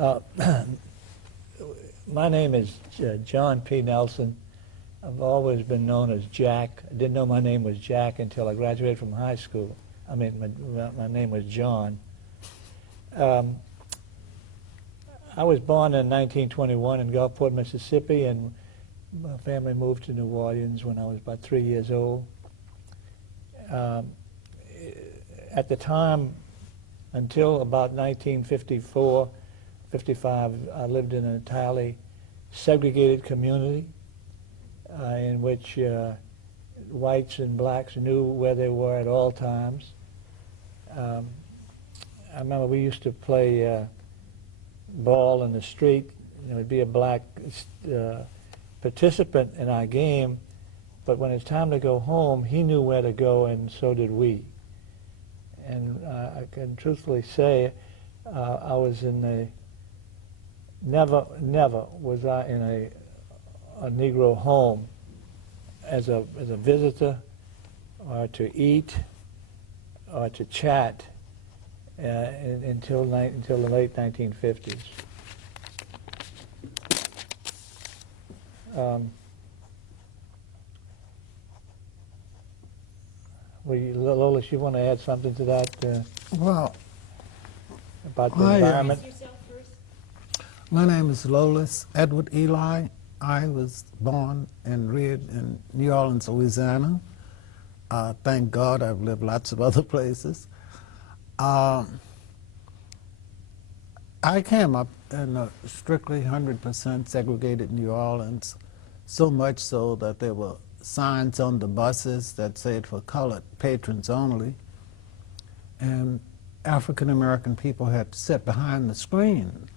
My name is John P. Nelson. I've always been known as Jack. I didn't know my name was Jack until I graduated from high school. I mean, my name was John. I was born in 1921 in Gulfport, Mississippi, and my family moved to New Orleans when I was about 3 years old. At the time, until about 1954, 55, I lived in an entirely segregated community in which whites and blacks knew where they were at all times. I remember we used to play ball in the street. There would be a black participant in our game, but when it's time to go home, he knew where to go, and so did we. And I can truthfully say I was in a, never was I in a Negro home as a visitor or to eat or to chat until the late 1950s. Lolis, you want to add something to that? Well, about the environment? My name is Lolis Edward Eli. I was born and reared in New Orleans, Louisiana. Thank God I've lived lots of other places. I came up in a strictly 100% segregated New Orleans, so much so that there were signs on the buses that said for colored patrons only, and African American people had to sit behind the screen.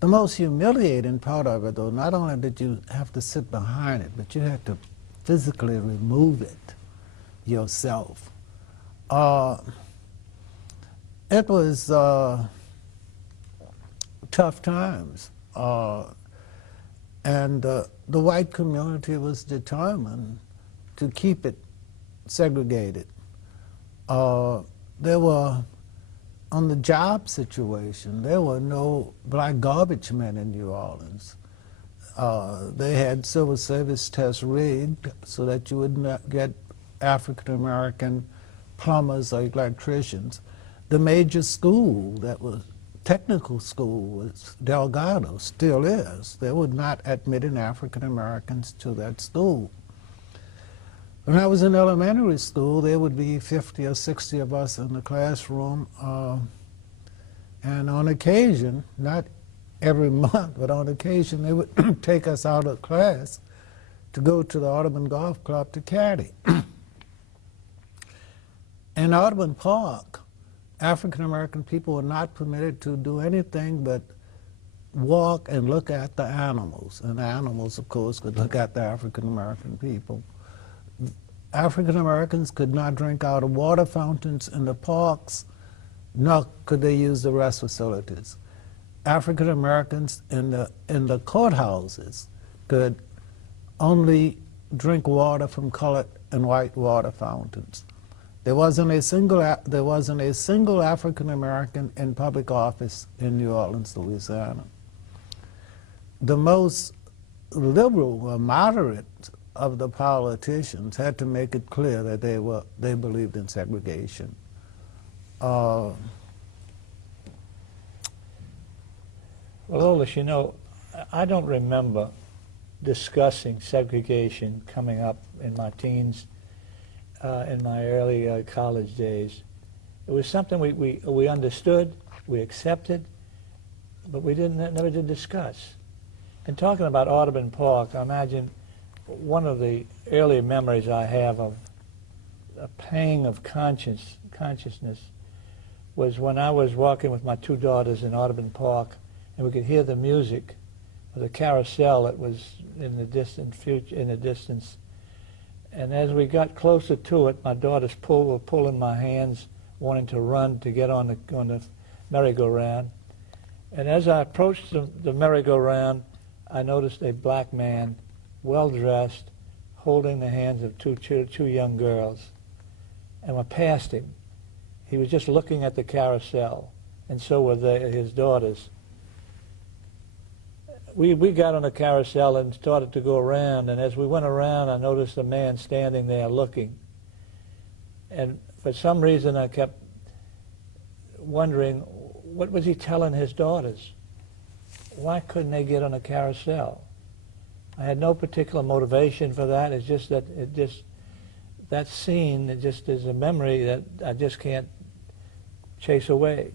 The most humiliating part of it, though, not only did you have to sit behind it, but you had to physically remove it yourself. It was tough times, and the white community was determined to keep it segregated. There were, on the job situation, there were no black garbage men in New Orleans. They had civil service tests rigged so that you would not get African American plumbers or electricians. The major school that was technical school was Delgado, still is. They would not admit African Americans to that school. When I was in elementary school, there would be 50 or 60 of us in the classroom, and on occasion, not every month, but on occasion, they would take us out of class to go to the Audubon Golf Club to caddy. In Audubon Park, African American people were not permitted to do anything but walk and look at the animals. And the animals, of course, could look at the African American people. African Americans could not drink out of water fountains in the parks, nor could they use the rest facilities. African Americans in the courthouses could only drink water from colored and white water fountains. There wasn't a single African American in public office in New Orleans, Louisiana. The most liberal or moderate of the politicians had to make it clear that they believed in segregation. Well, Lolis, you know, I don't remember discussing segregation coming up in my teens, in my early college days. It was something we understood, we accepted, but we never did discuss. And talking about Audubon Park, I imagine one of the early memories I have of a pang of consciousness was when I was walking with my two daughters in Audubon Park, and we could hear the music of the carousel that was in the distance. And as we got closer to it, my daughters were pulling my hands, wanting to run to get on the merry-go-round. And as I approached the merry-go-round, I noticed a black man, well-dressed, holding the hands of two young girls. And I passed him. He was just looking at the carousel, and so were his daughters. we got on a carousel and started to go around, and as we went around, I noticed a man standing there looking. And for some reason, I kept wondering, what was he telling his daughters? Why couldn't they get on a carousel? I had no particular motivation for that. It's just that that scene, it just is a memory that I just can't chase away.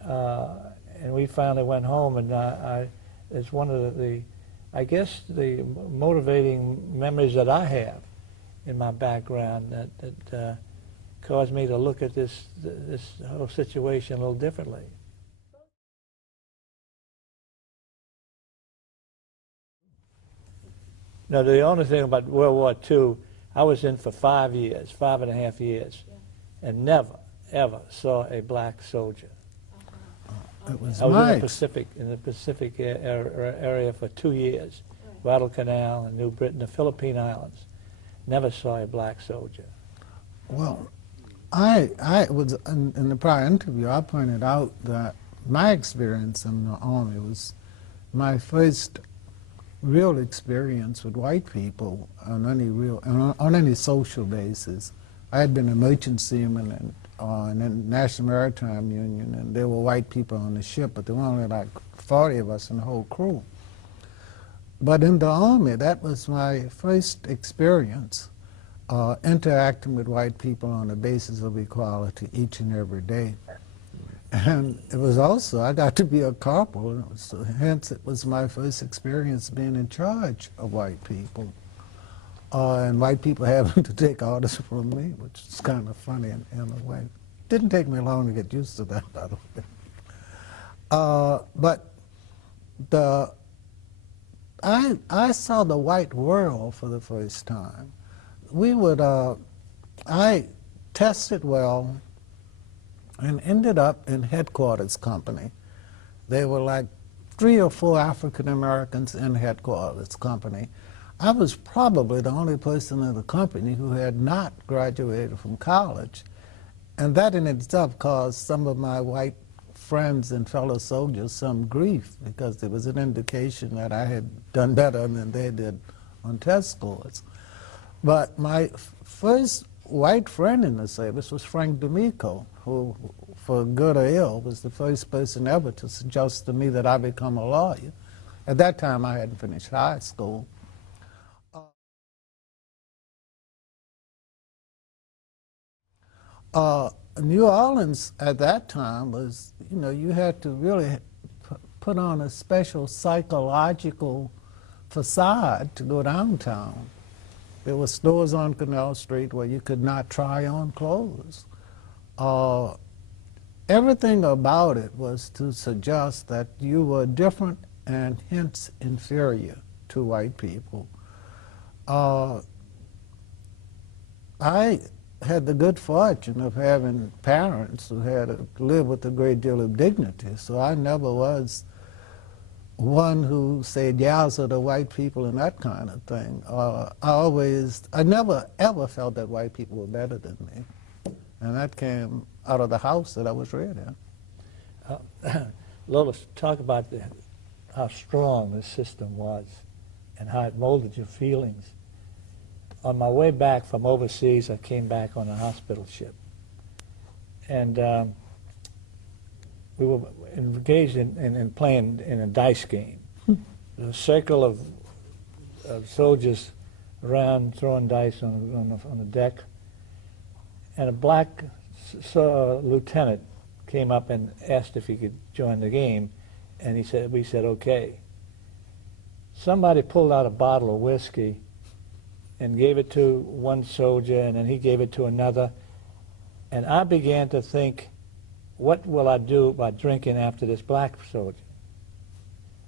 And we finally went home, and it's one of I guess, the motivating memories that I have in my background that caused me to look at this whole situation a little differently. No, the only thing about World War II, I was in for 5 years, 5.5 years, and never, ever saw a black soldier. It was I was nice. in the Pacific area for 2 years, Guadalcanal and New Britain, the Philippine Islands. Never saw a black soldier. Well, I was, in the prior interview, I pointed out that my experience in the Army was my first real experience with white people on any social basis. I had been a merchant seaman in the National Maritime Union, and there were white people on the ship, but there were only like 40 of us in the whole crew. But in the Army, that was my first experience interacting with white people on the basis of equality each and every day. And it was also, I got to be a corporal, and hence it was my first experience being in charge of white people. And white people having to take orders from me, which is kind of funny in a way. Didn't take me long to get used to that, by the way. But I saw the white world for the first time. I tested well and ended up in headquarters company. There were like 3 or 4 African Americans in headquarters company. I was probably the only person in the company who had not graduated from college, and that in itself caused some of my white friends and fellow soldiers some grief, because there was an indication that I had done better than they did on test scores. But my first white friend in the service was Frank D'Amico, who, for good or ill, was the first person ever to suggest to me that I become a lawyer. At that time, I hadn't finished high school. New Orleans at that time was, you had to really put on a special psychological facade to go downtown. There were stores on Canal Street where you could not try on clothes. Everything about it was to suggest that you were different and hence inferior to white people. I had the good fortune of having parents who had to live with a great deal of dignity, so I never was one who said yes to the white people and that kind of thing. I never ever felt that white people were better than me, and that came out of the house that I was reared in. Lolis, talk about how strong this system was and how it molded your feelings. On my way back from overseas, I came back on a hospital ship, and we were engaged in playing in a dice game. A circle of soldiers around throwing dice on the deck, and a black lieutenant came up and asked if he could join the game, and we said okay. Somebody pulled out a bottle of whiskey and gave it to one soldier, and then he gave it to another, and I began to think, what will I do by drinking after this black soldier?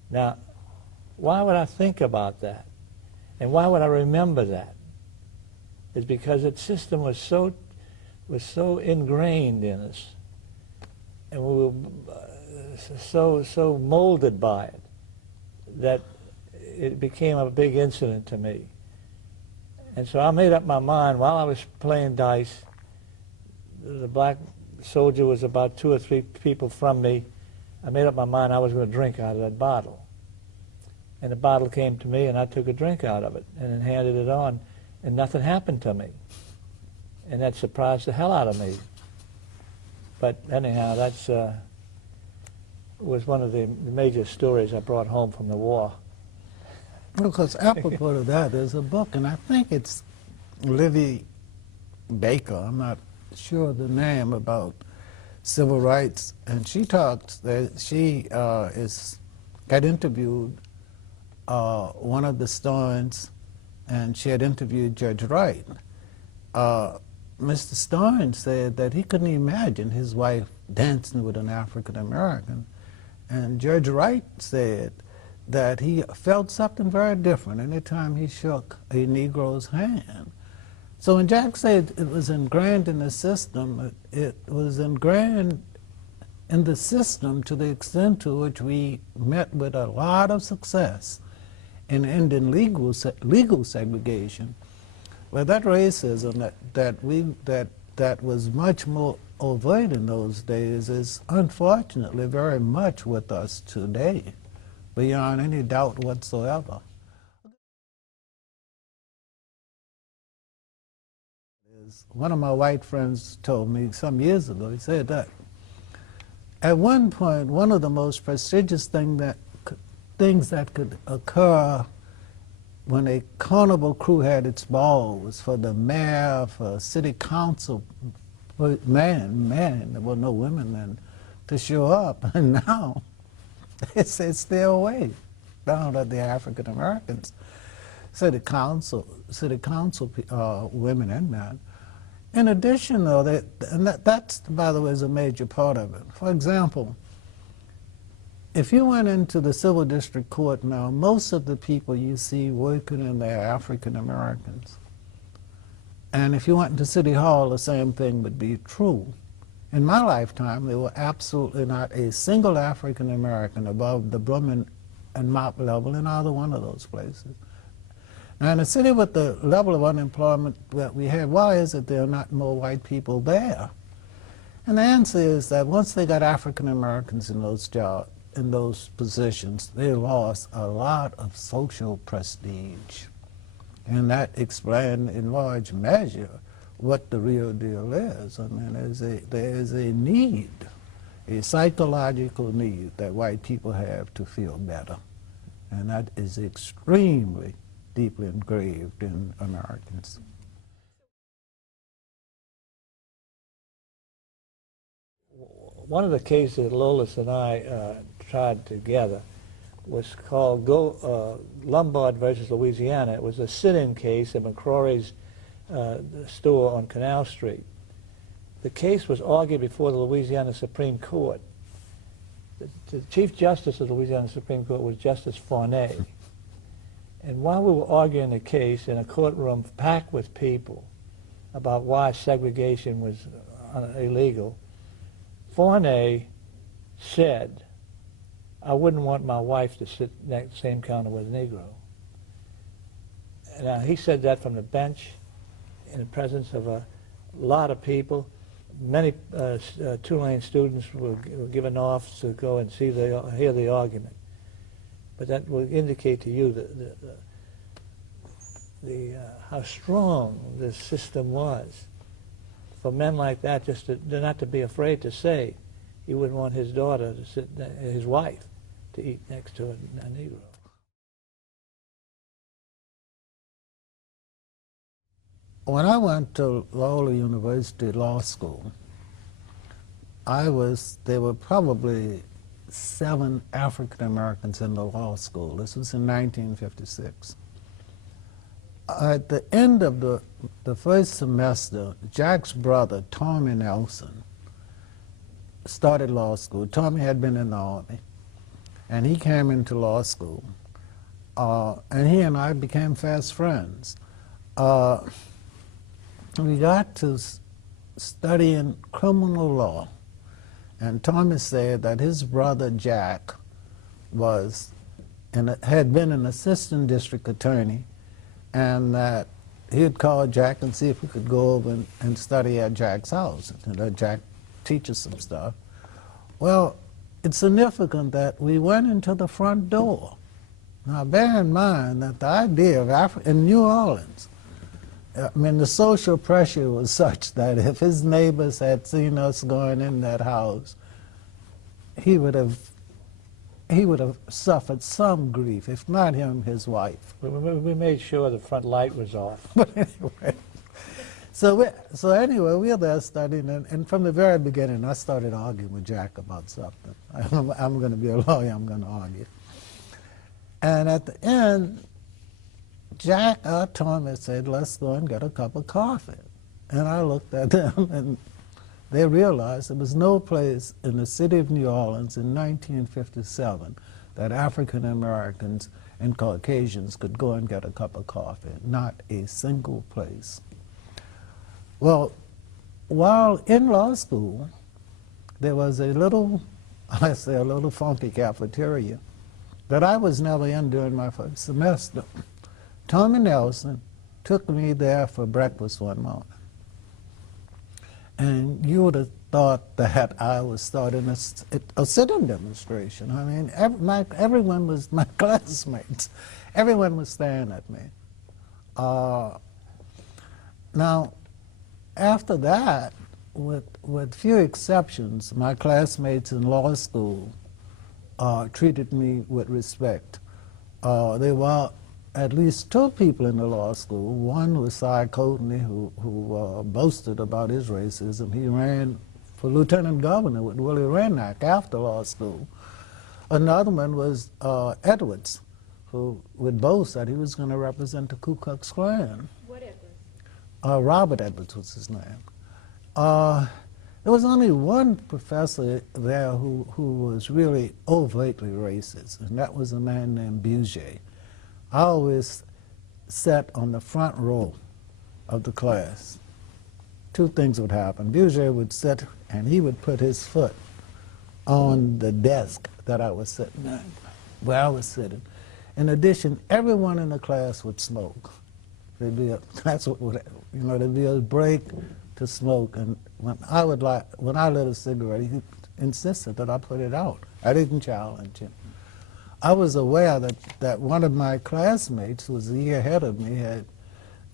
Now, why would I think about that? And why would I remember that? It's because that system was so ingrained in us, and we were so molded by it, that it became a big incident to me. And so I made up my mind while I was playing dice. The black soldier was about 2 or 3 people from me. I made up my mind I was going to drink out of that bottle. And the bottle came to me, and I took a drink out of it and then handed it on, and nothing happened to me. And that surprised the hell out of me. But anyhow, that's was one of the major stories I brought home from the war. Because apropos of that, there's a book, and I think it's Livy Baker, I'm not sure the name, about civil rights, and she talks that she got interviewed, one of the Starnes, and she had interviewed Judge Wright. Mr. Starnes said that he couldn't imagine his wife dancing with an African American, and Judge Wright said that he felt something very different anytime he shook a Negro's hand. So when Jack said it was ingrained in the system, it was ingrained in the system to the extent to which we met with a lot of success in ending legal segregation. But that racism that was much more overt in those days is unfortunately very much with us today, beyond any doubt whatsoever. One of my white friends told me some years ago, he said that at one point, one of the most prestigious things that could occur when a carnival crew had its ball was for the mayor, for city council, men, there were no women then, to show up. And now it's their way down to the African Americans, city council women and men. In addition, though, that's, by the way, is a major part of it. For example, if you went into the civil district court now, most of the people you see working in there are African Americans. And if you went into City Hall, the same thing would be true. In my lifetime, there were absolutely not a single African American above the Brumman and Mop level in either one of those places. Now, in a city with the level of unemployment that we have, why is it there are not more white people there? And the answer is that once they got African Americans in those jobs, in those positions, they lost a lot of social prestige. And that explained in large measure what the real deal is. I mean, there is a need, a psychological need that white people have to feel better. And that is extremely deeply engraved in Americans. One of the cases that Lolis and I tried together was called Lumbard versus Louisiana. It was a sit-in case at McCrory's store on Canal Street. The case was argued before the Louisiana Supreme Court. The Chief Justice of the Louisiana Supreme Court was Justice Fournay. And while we were arguing the case in a courtroom packed with people about why segregation was illegal, Fournay said, "I wouldn't want my wife to sit next the same counter with a Negro." Now, he said that from the bench in the presence of a lot of people. Many Tulane students were given off to go and hear the argument. But that will indicate to you how strong this system was. For men like that, not to be afraid to say he wouldn't want his daughter to sit, his wife, to eat next to a Negro. When I went to Loyola University Law School, there were probably 7 African Americans in the law school. This was in 1956. At the end of the first semester, Jack's brother, Tommy Nelson, started law school. Tommy had been in the Army, and he came into law school. And he and I became fast friends. We got to studying criminal law. And Thomas said that his brother Jack had been an assistant district attorney, and that he'd call Jack and see if we could go over and study at Jack's house and let Jack teach us some stuff. Well, it's significant that we went into the front door. Now bear in mind that the idea of in New Orleans, I mean, the social pressure was such that if his neighbors had seen us going in that house, he would have suffered some grief, if not him, his wife. We made sure the front light was off. But anyway, so anyway, we were there studying, and from the very beginning, I started arguing with Jack about something. I'm going to be a lawyer, I'm going to argue. And at the end, Jack told me, said, let's go and get a cup of coffee. And I looked at them, and they realized there was no place in the city of New Orleans in 1957 that African Americans and Caucasians could go and get a cup of coffee. Not a single place. Well, while in law school, there was a little, I say a little funky cafeteria that I was never in during my first semester. Tommy Nelson took me there for breakfast one morning. And you would have thought that I was starting a sit-in demonstration. I mean, everyone was my classmates. Everyone was staring at me. Now, after that, with few exceptions, my classmates in law school treated me with respect. There were at least two people in the law school. One was Cy Courtney, who boasted about his racism. He ran for lieutenant governor with Willie Rennack after law school. Another one was Edwards, who would boast that he was going to represent the Ku Klux Klan. What Edwards? Robert Edwards was his name. There was only one professor there who was really overtly racist, and that was a man named Bugey. I always sat on the front row of the class. Two things would happen. Bugey would sit, and he would put his foot on the desk that I was sitting at, where I was sitting. In addition, everyone in the class would smoke. There'd be there'd be a break to smoke, and when I lit a cigarette, he insisted that I put it out. I didn't challenge him. I was aware that one of my classmates, who was a year ahead of me, had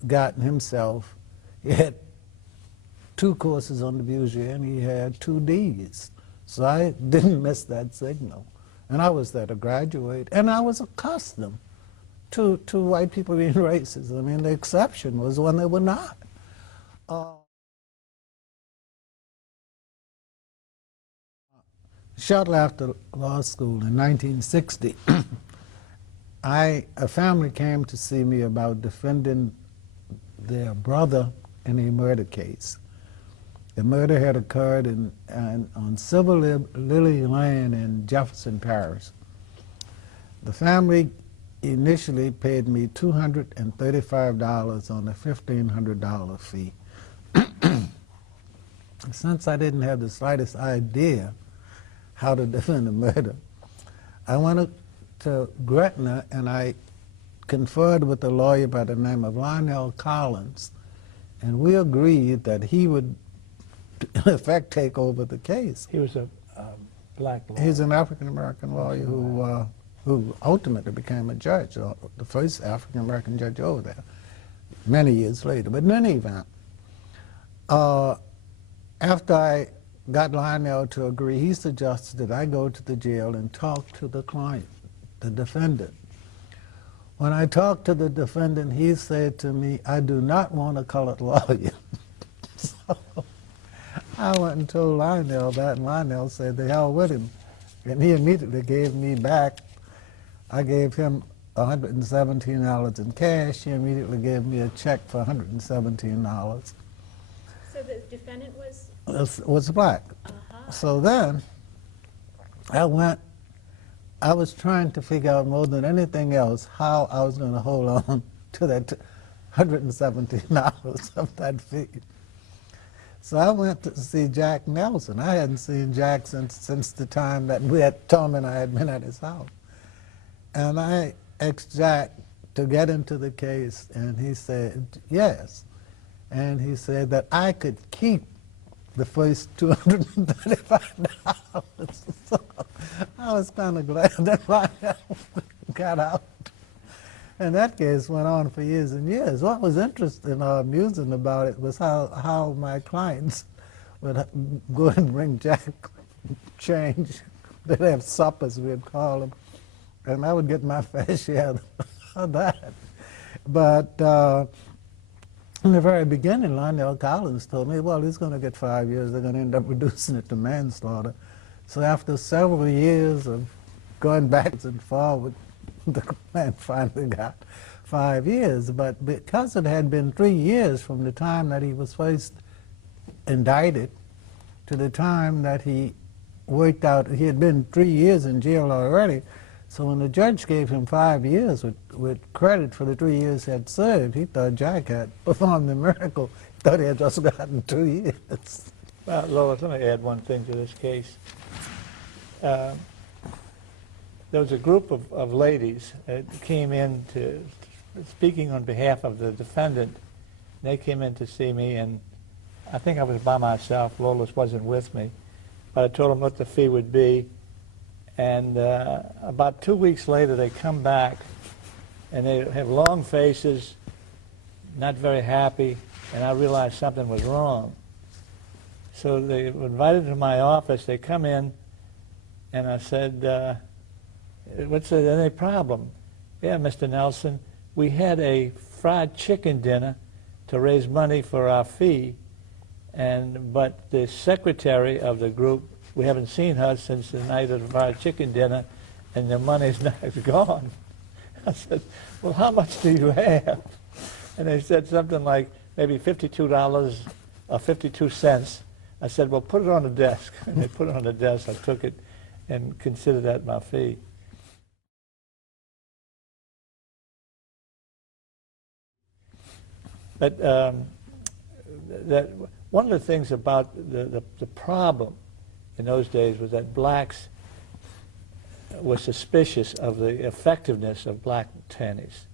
gotten himself, he had 2 courses on the Bugey, and he had 2 Ds. So I didn't miss that signal. And I was there to graduate, and I was accustomed to white people being racist. I mean, the exception was when they were not. Shortly after law school in 1960, a family came to see me about defending their brother in a murder case. The murder had occurred on Civil Lily Lane in Jefferson Parish. The family initially paid me $235 on a $1,500 fee. Since I didn't have the slightest idea how to defend a murder, I went to Gretna and I conferred with a lawyer by the name of Lionel Collins, and we agreed that he would, in effect, take over the case. He was a black lawyer. He's an African-American lawyer who ultimately became a judge, the first African-American judge over there, many years later. But in any event, after I got Lionel to agree, he suggested that I go to the jail and talk to the client, the defendant. When I talked to the defendant, he said to me, "I do not want a colored lawyer." So I went and told Lionel that, and Lionel said, "The hell with him." And he immediately gave me back, I gave him $117 in cash. He immediately gave me a check for $117. So the defendant was? Was black. So then I was trying to figure out more than anything else how I was going to hold on to that $117 of that fee. So I went to see Jack Nelson. I hadn't seen Jack since the time that Tom and I had been at his house. And I asked Jack to get into the case, and he said yes. And he said that I could keep the first $235. So I was kind of glad that I got out. And that case went on for years and years. What was interesting or amusing about it was how my clients would go and bring jack change. They'd have suppers, we'd call them, and I would get my fair share of that. But in the very beginning, Lionel Collins told me, well, he's going to get 5 years. They're going to end up reducing it to manslaughter. So after several years of going backwards and forward, the man finally got 5 years. But because it had been 3 years from the time that he was first indicted to the time that he worked out, he had been 3 years in jail already. So when the judge gave him 5 years with credit for the 3 years he had served, he thought Jack had performed a miracle. He thought he had just gotten 2 years. Well, Lolis, let me add one thing to this case. There was a group of ladies that came in speaking on behalf of the defendant. They came in to see me, and I think I was by myself. Lolis wasn't with me. But I told them what the fee would be. And about 2 weeks later, they come back, and they have long faces, not very happy, and I realized something was wrong. So they were invited to my office. They come in, and I said, what's any problem? Yeah, Mr. Nelson, we had a fried chicken dinner to raise money for our fee, but the secretary of the group, we haven't seen her since the night of the fried chicken dinner, and the money's now gone. I said, well, how much do you have? And they said something like maybe $52 or 52 cents. I said, well, put it on the desk. And they put it on the desk. I took it and considered that my fee. But that one of the things about the problem in those days was that blacks were suspicious of the effectiveness of black attorneys.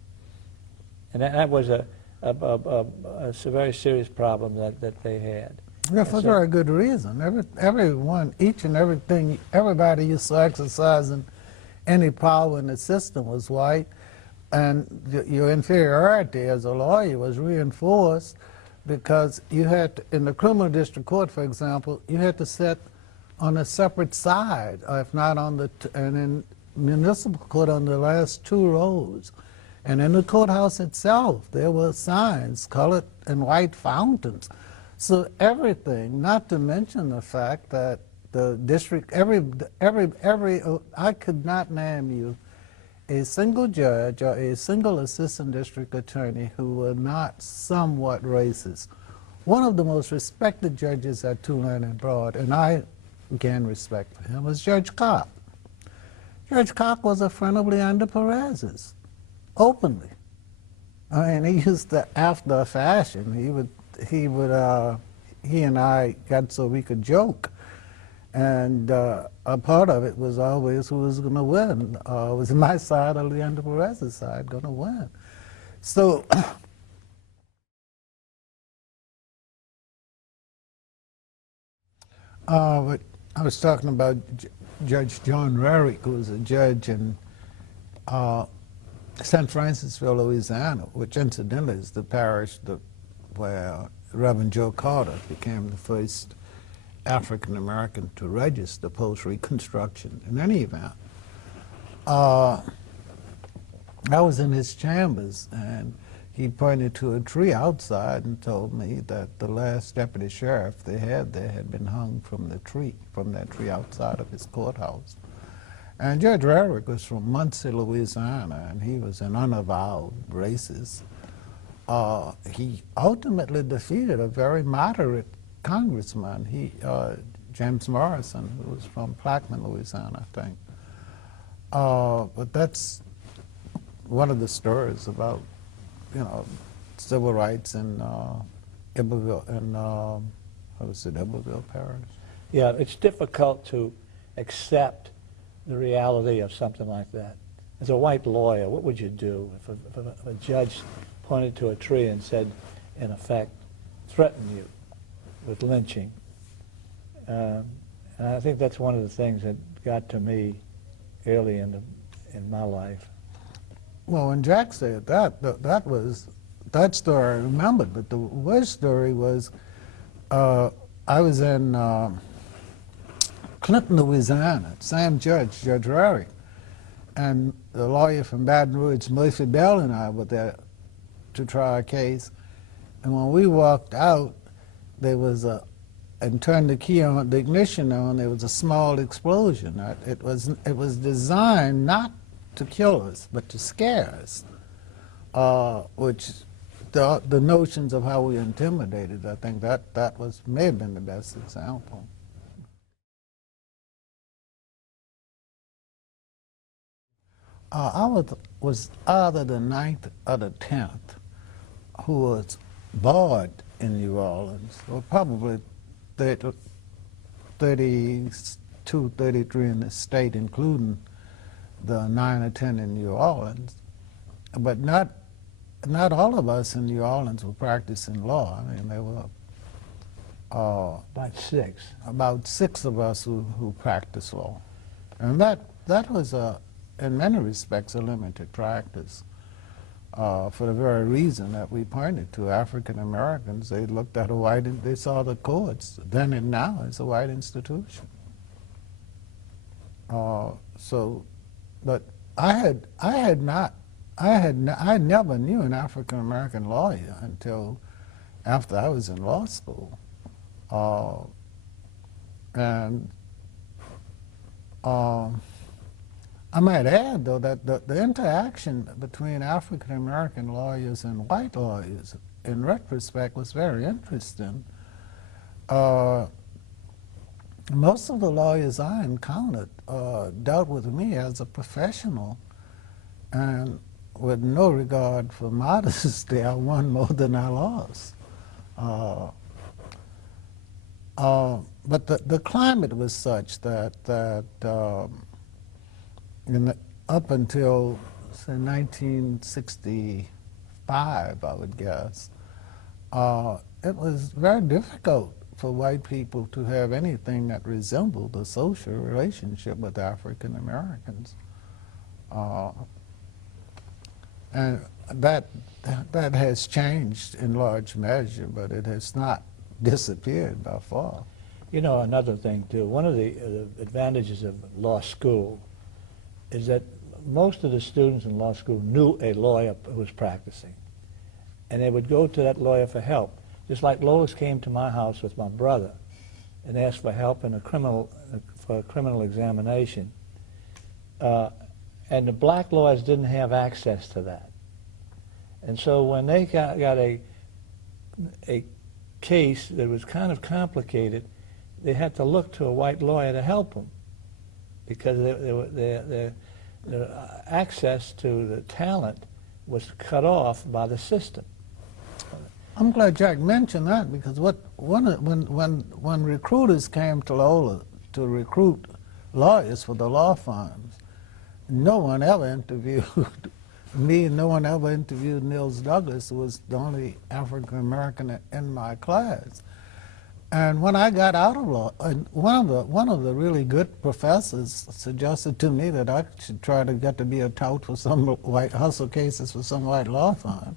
And that was a very serious problem that they had. Yeah, for very good reason. Everyone, each and everything, everybody used to exercise in any power in the system was white, and your inferiority as a lawyer was reinforced because you had to, in the criminal district court, for example, you had to sit on a separate side, or if not on the, and in municipal court on the last 2 rows. And in the courthouse itself, there were signs, colored and white fountains. So everything, not to mention the fact that the district, I could not name you a single judge or a single assistant district attorney who were not somewhat racist. One of the most respected judges at Tulane and Broad, and I gained respect for him, was Judge Cock. Judge Cock was a friend of Leander Perez's, openly. I mean, he used to, after a fashion, he and I got so we could joke. And a part of it was always who was going to win. Was my side or Leander Perez's side going to win? So but I was talking about Judge John Rarick, who was a judge in San Francisco, Louisiana, which incidentally is the parish where Reverend Joe Carter became the first African-American to register post-Reconstruction. In any event, I was in his chambers, and he pointed to a tree outside and told me that the last deputy sheriff they had there had been hung from that tree outside of his courthouse. And Judge Rarick was from Muncie, Louisiana, and he was an unavowed racist. He ultimately defeated a very moderate congressman, James Morrison, who was from Plaquemine, Louisiana, I think. But that's one of the stories about, civil rights in Iberville, Iberville Parish. Yeah, it's difficult to accept the reality of something like that. As a white lawyer, what would you do if a judge pointed to a tree and said, in effect, threatened you with lynching? And I think that's one of the things that got to me early in my life. Well, when Jack said that, that story I remembered, but the worst story was I was in Clinton, Louisiana, same judge, Judge Rary, and the lawyer from Baton Rouge, Murphy Bell, and I were there to try a case. And when we walked out, there was and turned the key on, the ignition on, there was a small explosion. It was designed not to kill us, but to scare us, which the notions of how we intimidated, I think that may have been the best example. I was either the 9th or the 10th who was barred in New Orleans, or probably 32, 33 in the state, including the 9 or 10 in New Orleans. But not all of us in New Orleans were practicing law. I mean, there were about six of us who practiced law. And that was, in many respects, a limited practice. For the very reason that we pointed to, African Americans, they looked at they saw the courts then and now as a white institution. But I never knew an African American lawyer until after I was in law school, I might add, though, that the interaction between African American lawyers and white lawyers, in retrospect, was very interesting. Most of the lawyers I encountered dealt with me as a professional, and with no regard for modesty, I won more than I lost. But the climate was such that up until, say, 1965, I would guess, it was very difficult for white people to have anything that resembled a social relationship with African Americans. And that has changed in large measure, but it has not disappeared by far. You know, another thing, too, one of the advantages of law school is that most of the students in law school knew a lawyer who was practicing, and they would go to that lawyer for help. Just like Lolis came to my house with my brother and asked for help in for a criminal examination, and the black lawyers didn't have access to that. And so when they got a case that was kind of complicated, they had to look to a white lawyer to help them, because their access to the talent was cut off by the system. I'm glad Jack mentioned that, because when recruiters came to Lola to recruit lawyers for the law firms, no one ever interviewed me, no one ever interviewed Nils Douglas, who was the only African American in my class. And when I got out of law, one of the really good professors suggested to me that I should try to get to be a tout for some white hustle cases for some white law firm.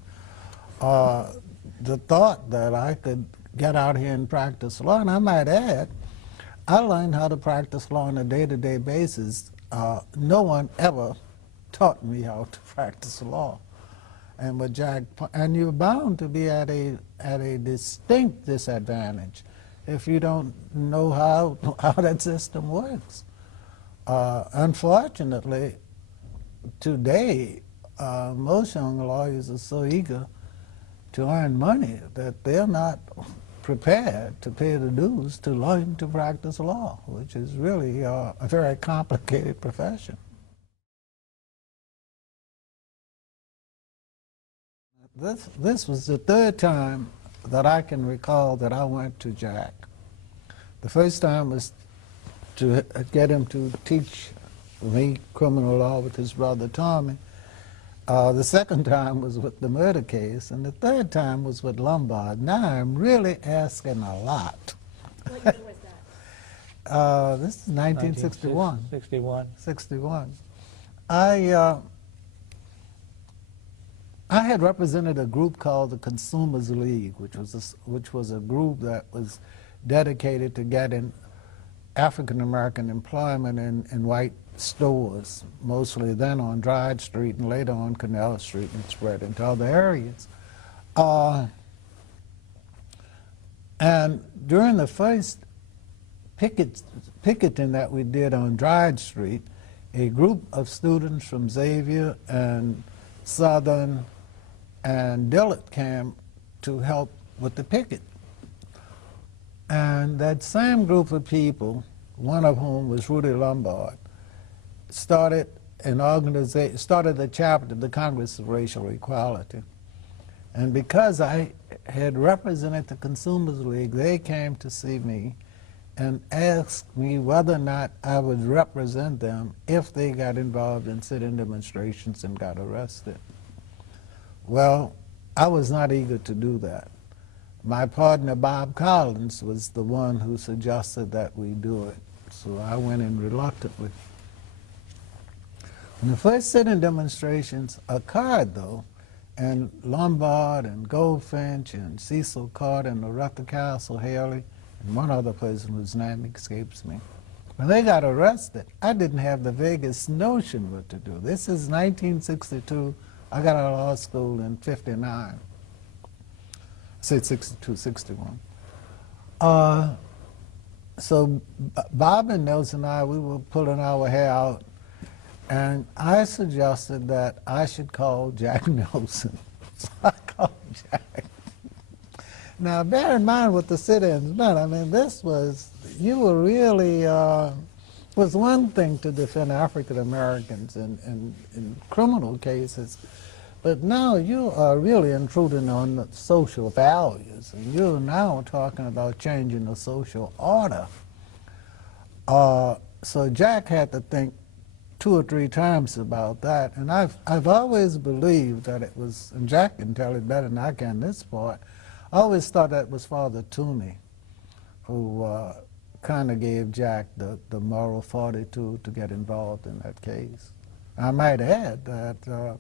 The thought that I could get out here and practice law, and I might add, I learned how to practice law on a day-to-day basis. No one ever taught me how to practice law. And with Jack, and you're bound to be at a distinct disadvantage if you don't know how that system works. Unfortunately, today, most young lawyers are so eager to earn money that they're not prepared to pay the dues to learn to practice law, which is really a very complicated profession. This was the third time that I can recall that I went to Jack. The first time was to get him to teach me criminal law with his brother Tommy. The second time was with the murder case, and the third time was with Lumbard. Now I'm really asking a lot. What year was that? This is 1961. 61. 61. I had represented a group called the Consumers League, which was a group that was dedicated to getting African American employment in white stores, mostly then on Dryde Street and later on Canal Street, and spread into other areas. And during the first picketing that we did on Dryde Street, a group of students from Xavier and Southern and Dillard came to help with the picket. And that same group of people, one of whom was Rudy Lumbard, started an organization, started a chapter of the Congress of Racial Equality. And because I had represented the Consumers League, they came to see me and asked me whether or not I would represent them if they got involved in sit-in demonstrations and got arrested. Well, I was not eager to do that. My partner, Bob Collins, was the one who suggested that we do it, so I went in reluctantly. When the first sit-in demonstrations occurred, though, and Lumbard and Goldfinch and Cecil Carter and Loretta Castle Haley and one other person whose name escapes me, when they got arrested, I didn't have the vaguest notion what to do. This is 1962. I got out of law school in 59. I said 62, 61. So Bob and Nelson and I, we were pulling our hair out, and I suggested that I should call Jack Nelson. So I called Jack. Now, bear in mind what the sit-ins meant. I mean, this was, you were really, it was one thing to defend African Americans in criminal cases, but now you are really intruding on the social values, and you're now talking about changing the social order. So Jack had to think 2 or 3 times about that, and I've always believed that it was, and Jack can tell it better than I can this part, I always thought that was Father Toomey who kind of gave Jack the moral fortitude to get involved in that case. I might add that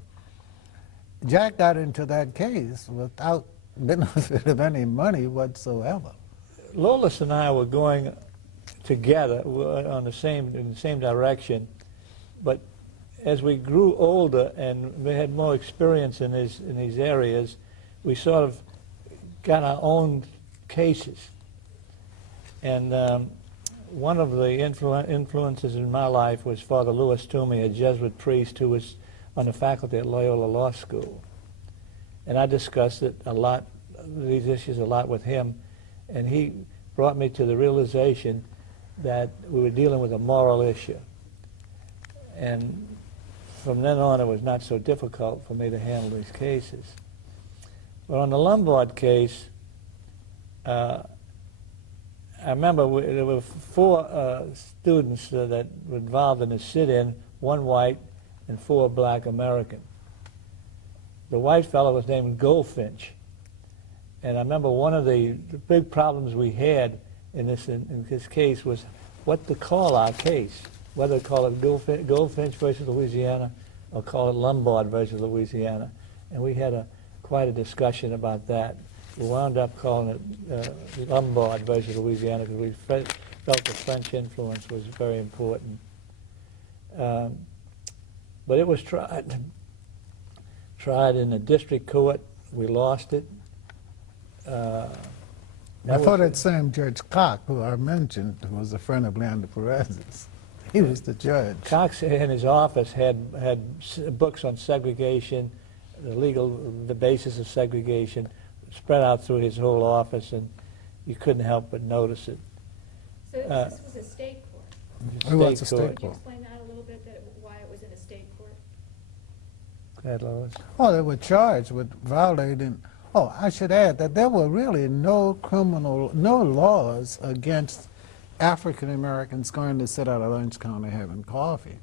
Jack got into that case without benefit of any money whatsoever. Lolis and I were going together on in the same direction, but as we grew older and we had more experience in these areas, we sort of got our own cases. And one of the influences in my life was Father Louis Toomey, a Jesuit priest who was on the faculty at Loyola Law School. And I discussed it a lot, these issues a lot with him, and he brought me to the realization that we were dealing with a moral issue. And from then on, it was not so difficult for me to handle these cases. But on the Lumbard case, I remember there were 4 students that were involved in the sit-in, 1 white and 4 black American. The white fellow was named Goldfinch. And I remember one of the big problems we had in this case was what to call our case, whether to call it Goldfinch versus Louisiana or call it Lumbard versus Louisiana. And we had quite a discussion about that. We wound up calling it Lumbard versus Louisiana because we felt the French influence was very important. But it was tried in the district court. We lost it. I thought that same Judge Cox, who I mentioned, who was a friend of Leander Perez's, he was the judge. Cox in his office had books on segregation, the basis of segregation, spread out through his whole office, and you couldn't help but notice it. So this was a state court? It was a state Could you court. explain that a little bit, why it was in a state court? Go ahead, Lois. Oh, they were charged with violating. Oh, I should add that there were really no laws against African Americans going to sit at a lunch counter having coffee,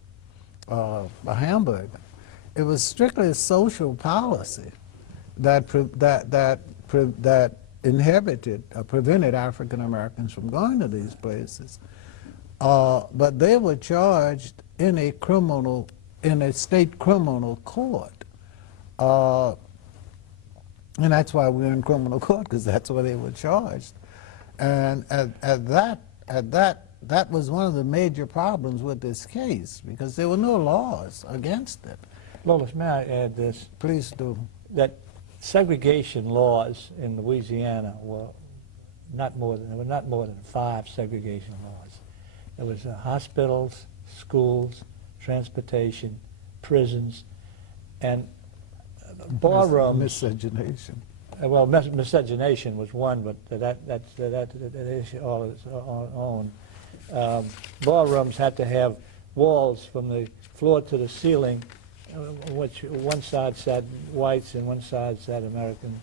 a hamburger. It was strictly a social policy that prevented African Americans from going to these places. But they were charged in a state criminal court. And that's why we're in criminal court, because that's where they were charged. And that was one of the major problems with this case, because there were no laws against it. Lolis, may I add this? Please do. That segregation laws in Louisiana were not more than 5 segregation laws. There was hospitals, schools, transportation, prisons, and barrooms. Miscegenation. Well, miscegenation was one, but that issue all its own. Barrooms had to have walls from the floor to the ceiling, which one side sat whites and one side sat American,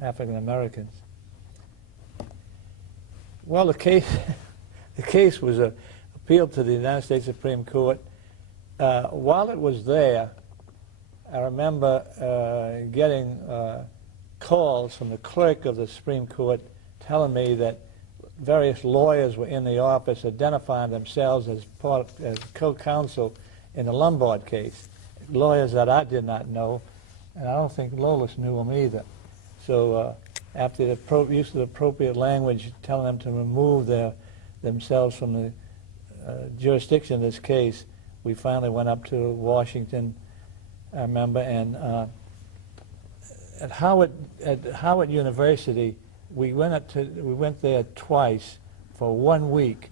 African Americans. Well, the case was appealed to the United States Supreme Court. While it was there, I remember getting calls from the clerk of the Supreme Court telling me that various lawyers were in the office identifying themselves as co-counsel in the Lumbard case, lawyers that I did not know, and I don't think Lolis knew them either. So after the use of the appropriate language, telling them to remove themselves from the jurisdiction of this case, we finally went up to Washington, I remember, and at Howard University, we went there twice for 1 week,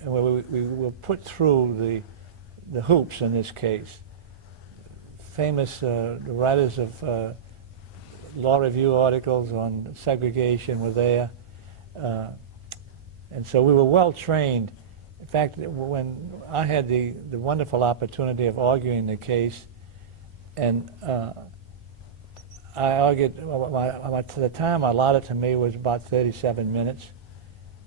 and we were put through the hoops in this case. Famous writers of law review articles on segregation were there, and so we were well trained. In fact, when I had the wonderful opportunity of arguing the case, and I argued, the time allotted to me was about 37 minutes,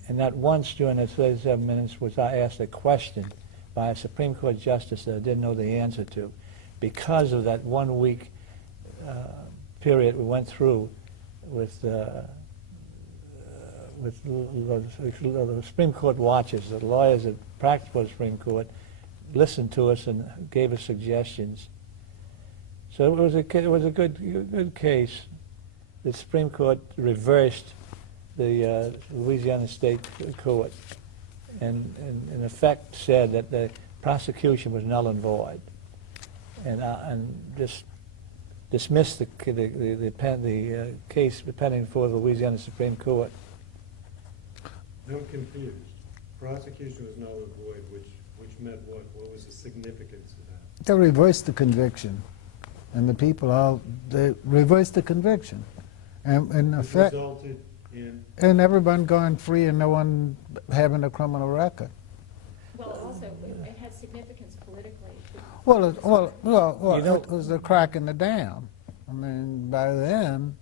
and not once during the 37 minutes was I asked a question by a Supreme Court justice that I didn't know the answer to, because of that 1 week period we went through with the Supreme Court watchers, the lawyers that practiced for the Supreme Court, listened to us and gave us suggestions. So it was a good case. The Supreme Court reversed the Louisiana State Court, and in effect said that the prosecution was null and void, and just dismissed the case pending before the Louisiana Supreme Court. I'm confused. Prosecution was null and void, which meant what? What was the significance of that? They reversed the conviction. And the people they reversed the conviction. And in effect, resulted in? And everyone going free and no one having a criminal record. Well, also, it had significance politically. You know, it was a crack in the dam. I mean, by then,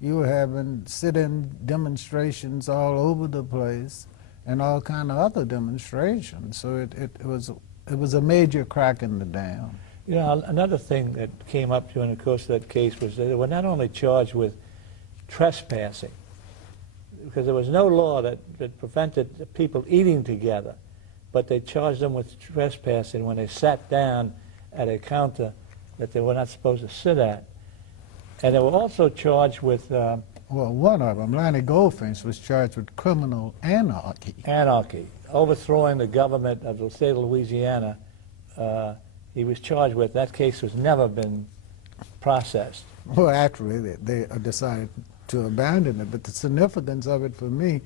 you were having sit-in demonstrations all over the place and all kind of other demonstrations. So it was a major crack in the dam. You know, another thing that came up during the course of that case was that they were not only charged with trespassing, because there was no law that prevented people eating together, but they charged them with trespassing when they sat down at a counter that they were not supposed to sit at. And they were also charged with... well, one of them, Lonnie Goldfinch, was charged with criminal anarchy. Anarchy, overthrowing the government of the state of Louisiana. He was charged with. That case has never been processed. Well, actually, they decided to abandon it. But the significance of it for me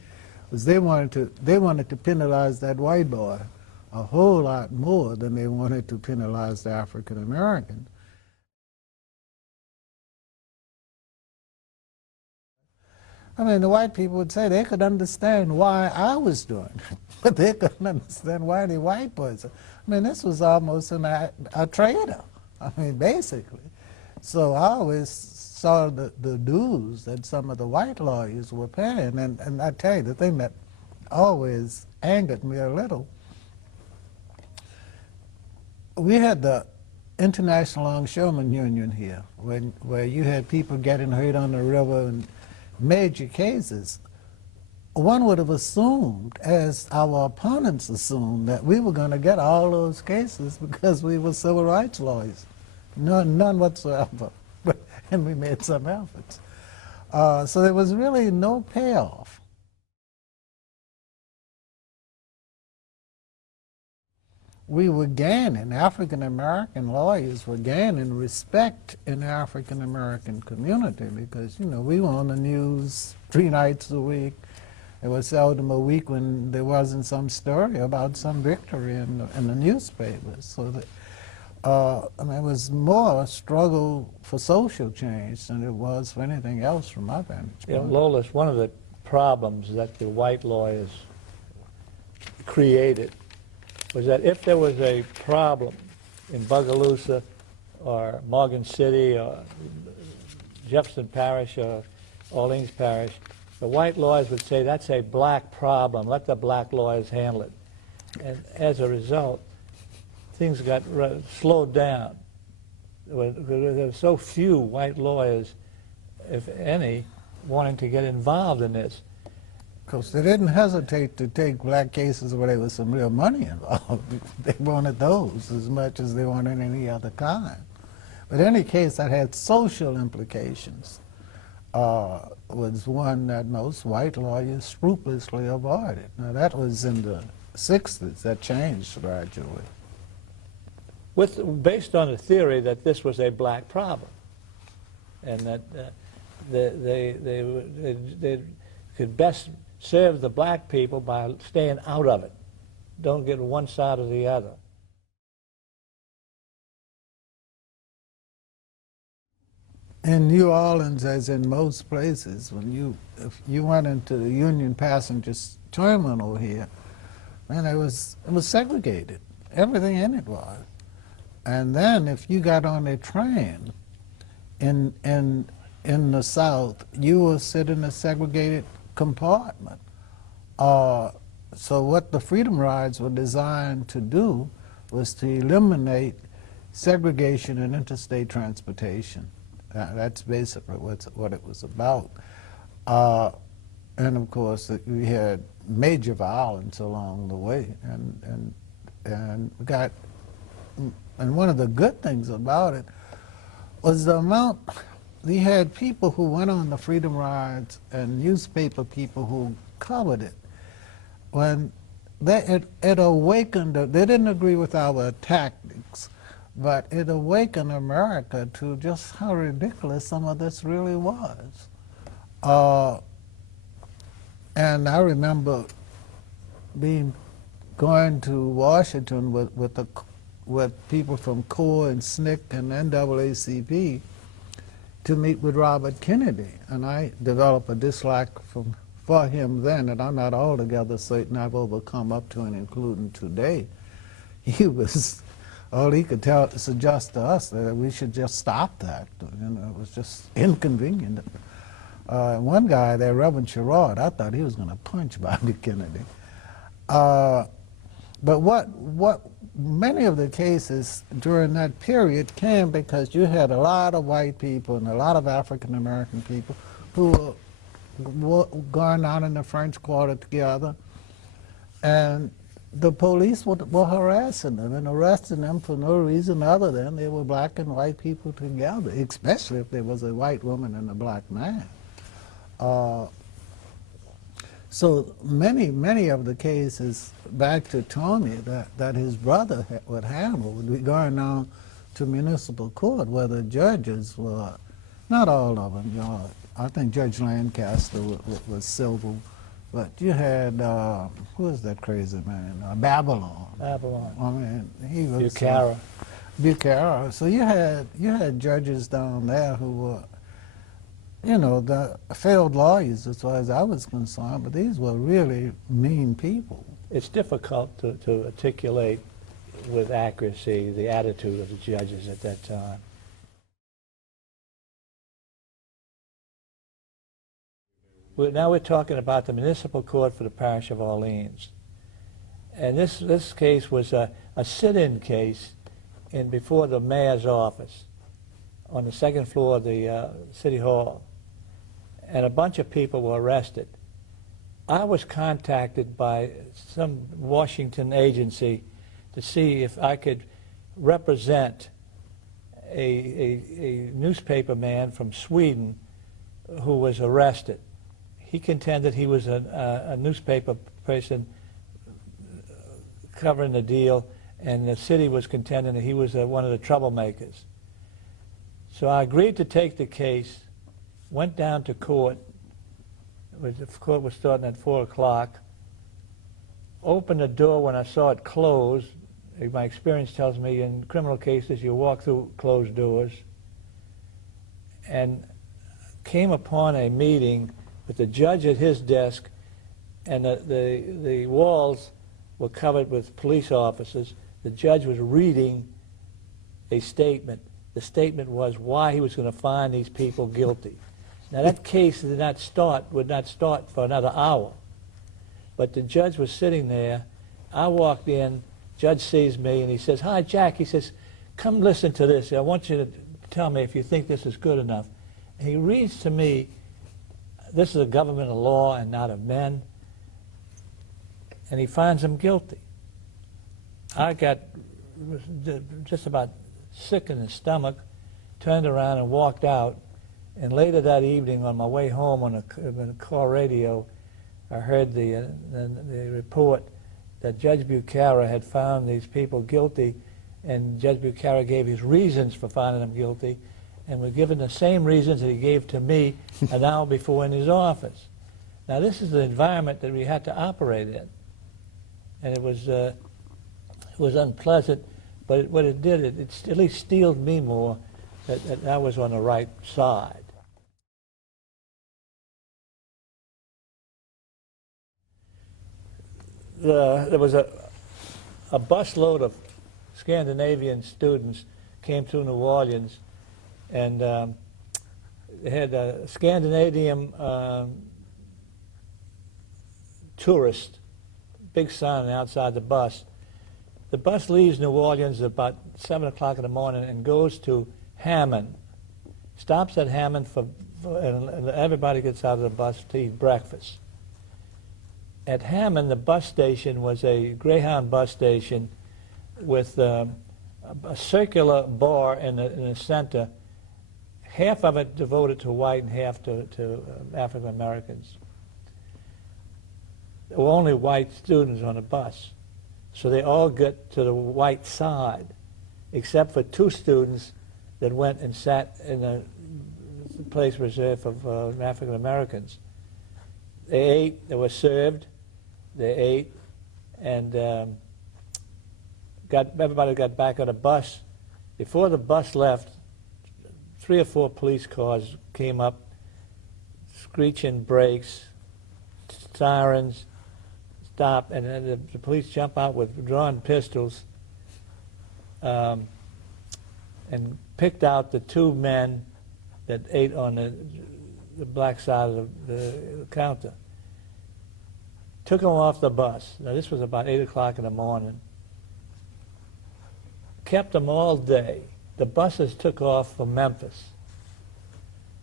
was they wanted to penalize that white boy a whole lot more than they wanted to penalize the African American. I mean, the white people would say they could understand why I was doing it, but they couldn't understand why the white boys. I mean, this was almost a traitor, I mean, basically. So I always saw the dues that some of the white lawyers were paying, and I tell you, the thing that always angered me a little, we had the International Longshoremen Union here, where you had people getting hurt on the river and major cases. One would have assumed, as our opponents assumed, that we were going to get all those cases because we were civil rights lawyers. None whatsoever. and we made some efforts. So there was really no payoff. We were gaining, African American lawyers were gaining respect in the African American community because, you know, we were on the news 3 nights a week. It was seldom a week when there wasn't some story about some victory in the newspapers. So that, I mean, it was more a struggle for social change than it was for anything else from my vantage point. You know, Lolis, one of the problems that the white lawyers created was that if there was a problem in Bogalusa or Morgan City or Jefferson Parish or Orleans Parish, the white lawyers would say, that's a black problem, let the black lawyers handle it. And as a result, things got slowed down. There were so few white lawyers, if any, wanting to get involved in this. Because they didn't hesitate to take black cases where there was some real money involved. They wanted those as much as they wanted any other kind. But any case that had social implications was one that most white lawyers scrupulously avoided. Now that was in the 60s. That changed gradually. Based on the theory that this was a black problem, and that they could best serve the black people by staying out of it. Don't get one side or the other. In New Orleans, as in most places, if you went into the Union Passenger Terminal here, man, it was segregated. Everything in it was. And then if you got on a train in the South, you will sit in a segregated compartment. So what the Freedom Rides were designed to do was to eliminate segregation in interstate transportation. That's basically what it was about. And of course, we had major violence along the way, and we got. And one of the good things about it was the amount. We had people who went on the Freedom Rides and newspaper people who covered it. When it awakened, they didn't agree with our tactics, but it awakened America to just how ridiculous some of this really was. And I remember going to Washington with people from CORE and SNCC and NAACP to meet with Robert Kennedy, and I developed a dislike for him then, and I'm not altogether certain I've overcome up to and including today. He was, all he could suggest to us that we should just stop that. You know, it was just inconvenient. One guy there, Reverend Sherrod, I thought he was going to punch Bobby Kennedy. But many of the cases during that period came because you had a lot of white people and a lot of African American people who were going out in the French Quarter together, and the police were harassing them and arresting them for no reason other than they were black and white people together, especially if there was a white woman and a black man. So many of the cases, back to Tony, that his brother would handle would be going on to municipal court where the judges were, not all of them, you know, I think Judge Lancaster was civil, but you had, who was that crazy man? Babylon. Babylon. I mean, he was... Bucara. Bucara. So you had judges down there who were, you know, the failed lawyers as far as I was concerned, but these were really mean people. It's difficult to articulate with accuracy the attitude of the judges at that time. Now we're talking about the municipal court for the parish of Orleans. And this case was a sit-in case before the mayor's office on the second floor of the city hall. And a bunch of people were arrested. I was contacted by some Washington agency to see if I could represent a newspaper man from Sweden who was arrested. He contended he was a newspaper person covering the deal, and the city was contending that he was one of the troublemakers. So I agreed to take the case, went down to court. The court was starting at 4 o'clock. Opened the door when I saw it closed. My experience tells me in criminal cases you walk through closed doors. And came upon a meeting with the judge at his desk, and the walls were covered with police officers. The judge was reading a statement. The statement was why he was going to find these people guilty. Now that case would not start for another hour. But the judge was sitting there. I walked in, judge sees me, and he says, "Hi, Jack." He says, "Come listen to this. I want you to tell me if you think this is good enough." And he reads to me, "This is a government of law and not of men." And he finds them guilty. I got just about sick in the stomach, turned around and walked out. And later that evening, on my way home on the car radio, I heard the report that Judge Bucara had found these people guilty, and Judge Bucara gave his reasons for finding them guilty, and were given the same reasons that he gave to me an hour before in his office. Now this is the environment that we had to operate in, and it was unpleasant, but what it did, it at least steeled me more that I was on the right side. There was a busload of Scandinavian students came through New Orleans, and they had a Scandinavian tourist, big sign outside the bus. The bus leaves New Orleans at about 7 o'clock in the morning and goes to Hammond, stops at Hammond and everybody gets out of the bus to eat breakfast. At Hammond, the bus station was a Greyhound bus station with a circular bar in the center, half of it devoted to white and half to African Americans. There were only white students on the bus, so they all got to the white side, except for 2 students that went and sat in a place reserved for African Americans. They ate, they were served, they ate, and everybody got back on the bus. Before the bus left, 3 or 4 police cars came up, screeching brakes, sirens, stop, and then the police jump out with drawn pistols and picked out the 2 men that ate on the black side of the counter. Took them off the bus. Now this was about 8 o'clock in the morning. Kept them all day. The buses took off from Memphis.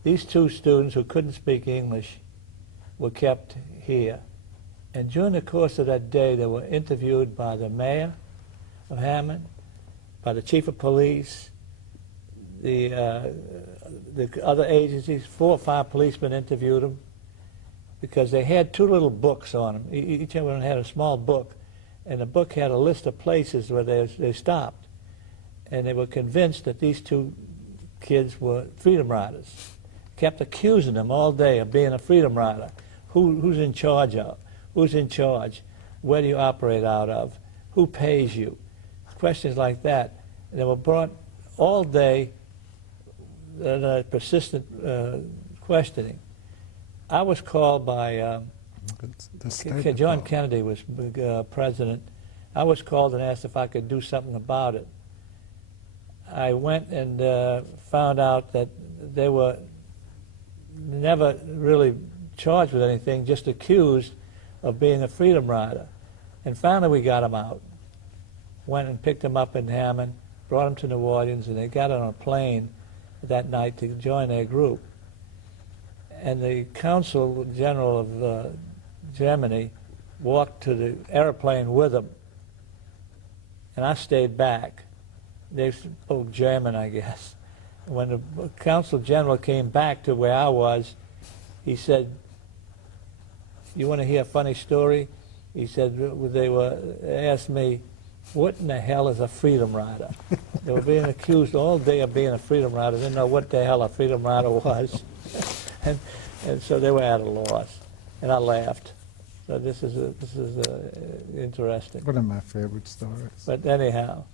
These 2 students who couldn't speak English were kept here. And during the course of that day, they were interviewed by the mayor of Hammond, by the chief of police, the other agencies. 4 or 5 policemen interviewed them because they had 2 little books on them. Each of them had a small book, and the book had a list of places where they stopped. And they were convinced that these 2 kids were freedom riders. Kept accusing them all day of being a freedom rider. Who's in charge of? Who's in charge? Where do you operate out of? Who pays you? Questions like that. And they were brought all day, persistent questioning. I was called by John Kennedy was president. I was called and asked if I could do something about it. I went and found out that they were never really charged with anything, just accused of being a freedom rider. And finally we got them out. Went and picked them up in Hammond, brought them to New Orleans, and they got on a plane that night to join their group. And the Consul General of Germany walked to the airplane with them, and I stayed back. They spoke German, I guess. when the Consul General came back to where I was, he said, "You want to hear a funny story?" He said, they asked me, "What in the hell is a freedom rider?" They were being accused all day of being a freedom rider. Didn't know what the hell a freedom rider was. and so they were at a loss. And I laughed. So this is interesting. One of my favorite stories. But anyhow.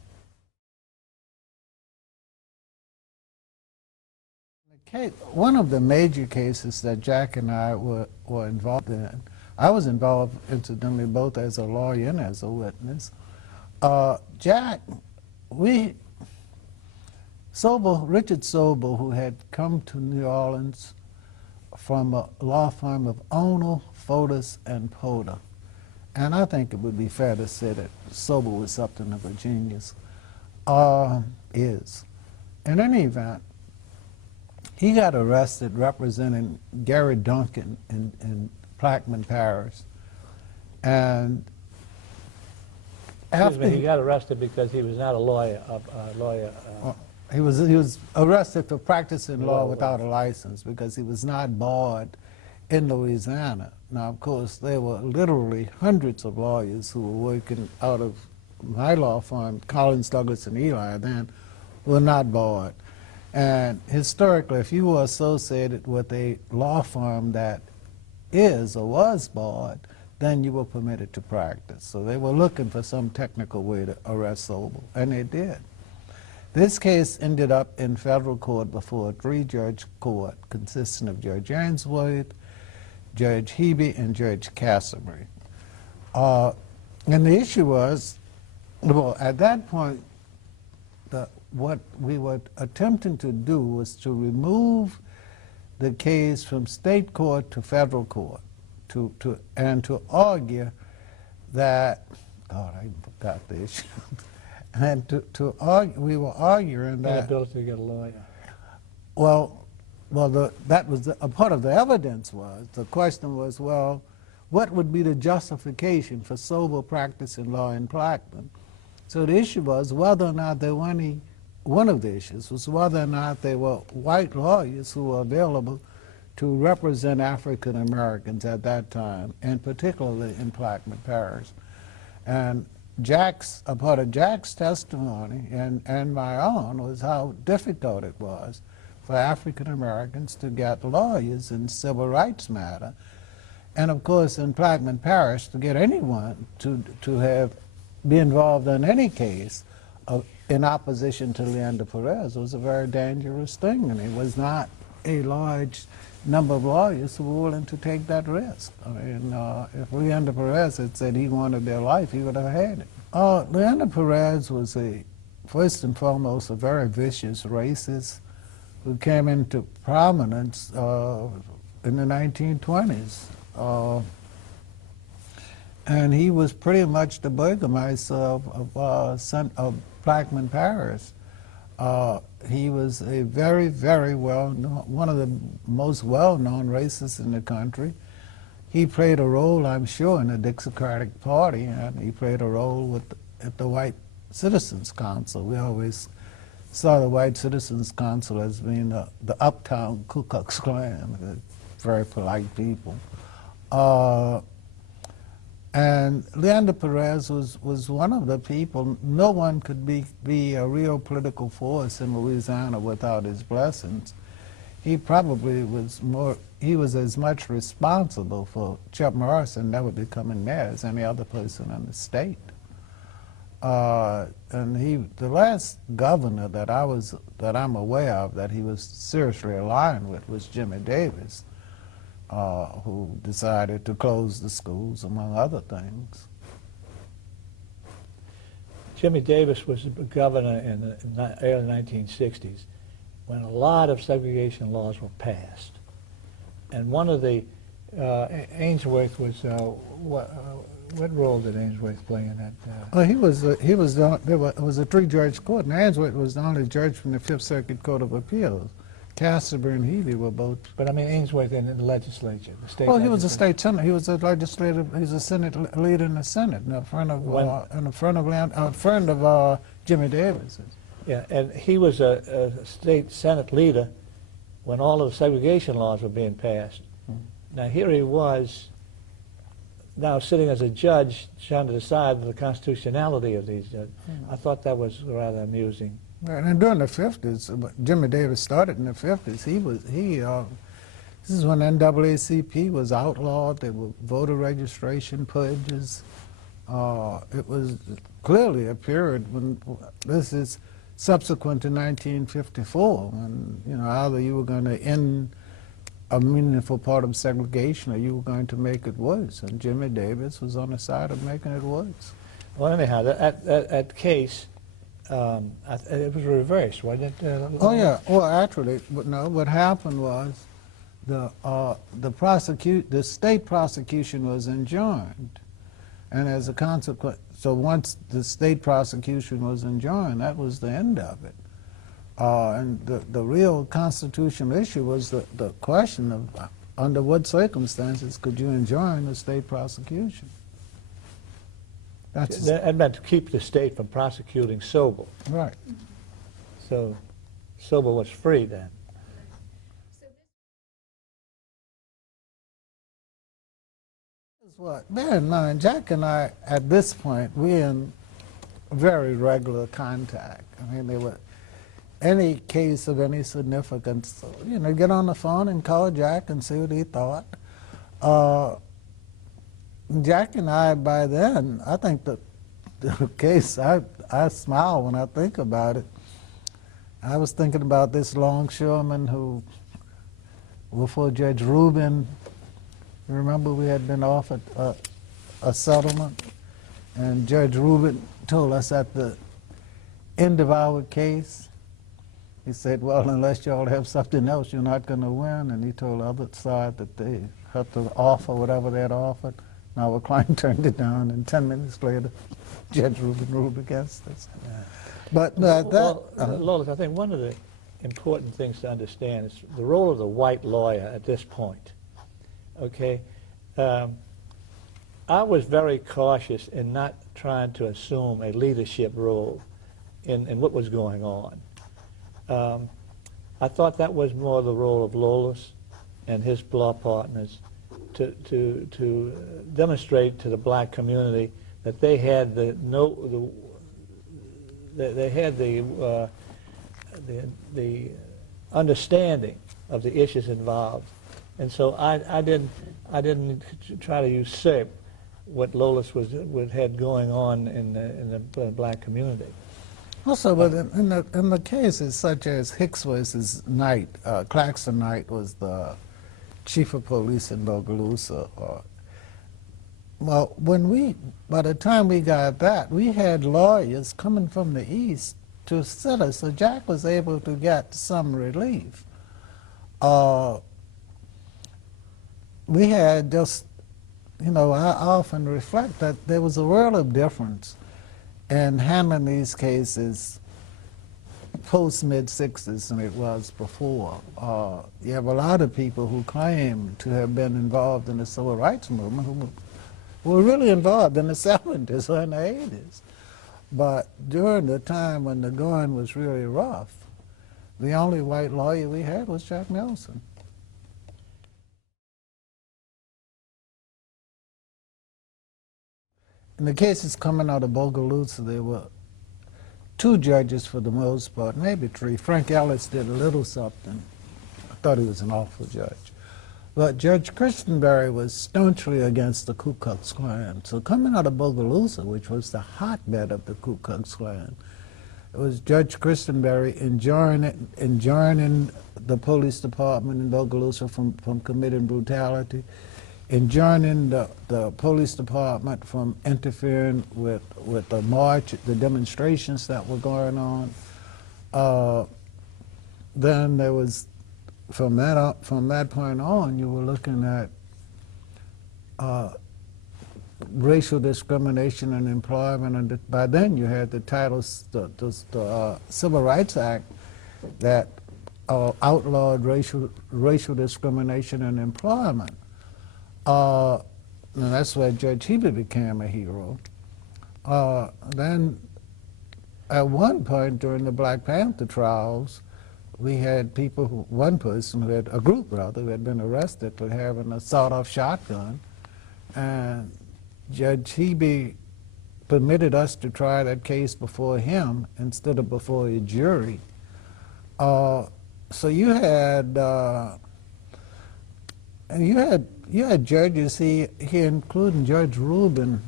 One of the major cases that Jack and I were involved in, I was involved, incidentally, both as a lawyer and as a witness. Jack, Richard Sobel, who had come to New Orleans from a law firm of Ono, Fotis, and Porter. And I think it would be fair to say that Sobel was something of a genius, is. In any event, he got arrested representing Gary Duncan in Plaquemine Parish. And Excuse me, he got arrested because he was not a lawyer. He was arrested for practicing law without a license because he was not barred in Louisiana. Now, of course, there were literally hundreds of lawyers who were working out of my law firm, Collins, Douglas, and Eli, then were not barred. And historically, if you were associated with a law firm that is or was barred, then you were permitted to practice. So they were looking for some technical way to arrest Sobel, and they did. This case ended up in federal court before a three-judge court consisting of Judge Ainsworth, Judge Hebe, and Judge Castleberry. And the issue was, well, at that point, what we were attempting to do was to remove the case from state court to federal court, and to argue that, God, I even forgot the issue. And to argue, we were arguing that Inability to get a lawyer. That was a part of the evidence. The question was, well, what would be the justification for Sobel practicing law in Plaquemine? So the issue was whether or not there were any. One of the issues was whether or not there were white lawyers who were available to represent African Americans at that time, and particularly in Plaquemine Parish. And a part of Jack's testimony and my own was how difficult it was for African Americans to get lawyers in civil rights matter. And of course, in Plaquemine Parish, to get anyone to be involved in any case in opposition to Leander Perez was a very dangerous thing, and it was not a large number of lawyers who were willing to take that risk. I mean, if Leander Perez had said he wanted their life, he would have had it. Leander Perez was first and foremost, a very vicious racist who came into prominence in the 1920s. And he was pretty much the burgomaster of Plaquemine Parish. He was a very, very well-known, one of the most well-known racists in the country. He played a role, I'm sure, in the Dixiecratic Party, and he played a role at the White Citizens Council. We always saw the White Citizens Council as being the uptown Ku Klux Klan, very polite people. And Leander Perez was one of the people. No one could be a real political force in Louisiana without his blessings. He probably was he was as much responsible for Chuck Morrison never becoming mayor as any other person in the state. And the last governor that I'm aware of that he was seriously aligned with was Jimmy Davis, who decided to close the schools, among other things. Jimmy Davis was the governor in the early 1960s when a lot of segregation laws were passed. And one of the, Ainsworth was, what role did Ainsworth play in that? It was a three-judge court, and Ainsworth was the only judge from the Fifth Circuit Court of Appeals. Castleberry and Healy were both. But I mean, Ainsworth in the legislature, the state. Well, he was a state senator. He was a legislative. He was a Senate leader in the Senate, and a friend of Jimmy Davis. Yeah, and he was a state Senate leader when all of the segregation laws were being passed. Now here he was, now sitting as a judge, trying to decide the constitutionality of these judges. I thought that was rather amusing. Right, and during the 50s, Jimmy Davis started in the 50s. This is when NAACP was outlawed. There were voter registration purges. It was clearly a period when this is subsequent to 1954, when either you were going to end a meaningful part of segregation or you were going to make it worse. And Jimmy Davis was on the side of making it worse. Well, anyhow, that case, it was reversed, wasn't it? Oh yeah. Well, actually, no. What happened was the state prosecution was enjoined, and as a consequence, so once the state prosecution was enjoined, that was the end of it. And the real constitutional issue was the question of under what circumstances could you enjoin the state prosecution? That meant to keep the state from prosecuting Sobel. Right. So Sobel was free then. What? Bear in mind, Jack and I, at this point, we're in very regular contact. I mean, there were any case of any significance, get on the phone and call Jack and see what he thought. Jack and I, by then, I think the case, I smile when I think about it. I was thinking about this longshoreman who, before Judge Rubin, remember we had been offered a settlement, and Judge Rubin told us at the end of our case, he said, well, unless y'all have something else, you're not going to win. And he told the other side that they had to offer whatever they had offered. And our client turned it down, and 10 minutes later, Judge Rubin ruled against us. But Lolis, I think one of the important things to understand is the role of the white lawyer at this point. Okay, I was very cautious in not trying to assume a leadership role in what was going on. I thought that was more the role of Lolis and his law partners to demonstrate to the black community that they had the understanding of the issues involved. And so I didn't try to usurp what Lolis had going on in the black community. Also, but in the cases such as Hicks versus Knight, Claxton Knight was the chief of police in Bogalusa. Well, by the time we got that, we had lawyers coming from the east to assist us, so Jack was able to get some relief. We had just, I often reflect that there was a world of difference in handling these cases post-mid-60s than it was before. You have a lot of people who claim to have been involved in the civil rights movement who were really involved in the 70s or in the 80s. But during the time when the going was really rough, the only white lawyer we had was Jack Nelson. In the cases coming out of Bogalusa, there were 2 judges for the most part, maybe 3. Frank Ellis did a little something. I thought he was an awful judge. But Judge Christenberry was staunchly against the Ku Klux Klan. So coming out of Bogalusa, which was the hotbed of the Ku Klux Klan, it was Judge Christenberry enjoining the police department in Bogalusa from committing brutality, enjoining the police department from interfering with the march, the demonstrations that were going on. Then there was, from that point on, you were looking at racial discrimination in employment, and by then you had the titles, the Civil Rights Act that outlawed racial discrimination in employment. And that's where Judge Heber became a hero. Then at one point during the Black Panther trials, we had people, one person who had, a group rather, who had been arrested for having a sawed-off shotgun, and Judge Hebe permitted us to try that case before him instead of before a jury. So you had, and you had judges here, including Judge Rubin,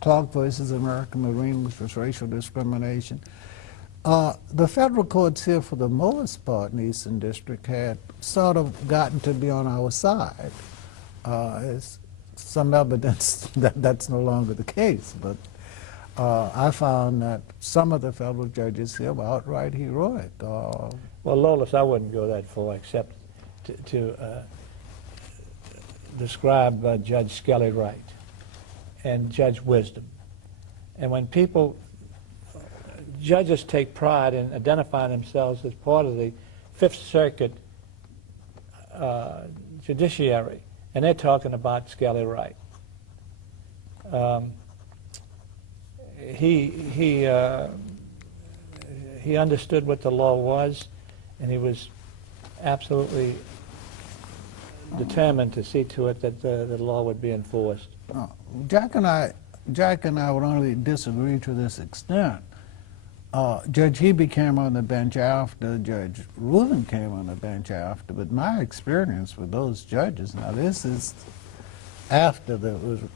Clark versus American Marine, which was racial discrimination. The federal courts here, for the most part in the Eastern District, had sort of gotten to be on our side. It's some evidence that that's no longer the case, but I found that some of the federal judges here were outright heroic. Well, Lolis, I wouldn't go that far, except to describe Judge Skelly Wright and Judge Wisdom. And when people, judges take pride in identifying themselves as part of the Fifth Circuit judiciary, and they're talking about Skelly Wright. He understood what the law was, and he was absolutely determined to see to it that the law would be enforced. Jack and I would only disagree to this extent. Judge Hebe came on the bench after, Judge Rubin came on the bench after, but my experience with those judges, now this is after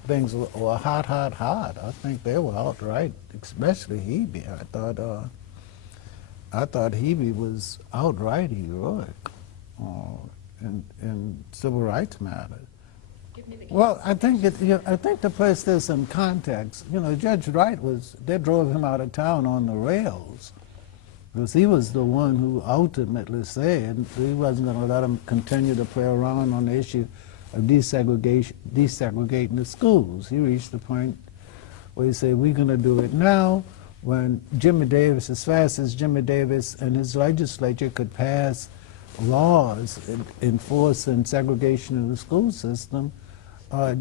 things were hot. I think they were outright, especially Hebe. I thought Hebe was outright heroic in civil rights matters. Give me the case. Well, I think to place this in context, Judge Wright they drove him out of town on the rails because he was the one who ultimately said he wasn't going to let him continue to play around on the issue of desegregating the schools. He reached the point where he said, we're going to do it now, when Jimmy Davis, as fast as Jimmy Davis and his legislature could pass laws enforcing segregation in the school system,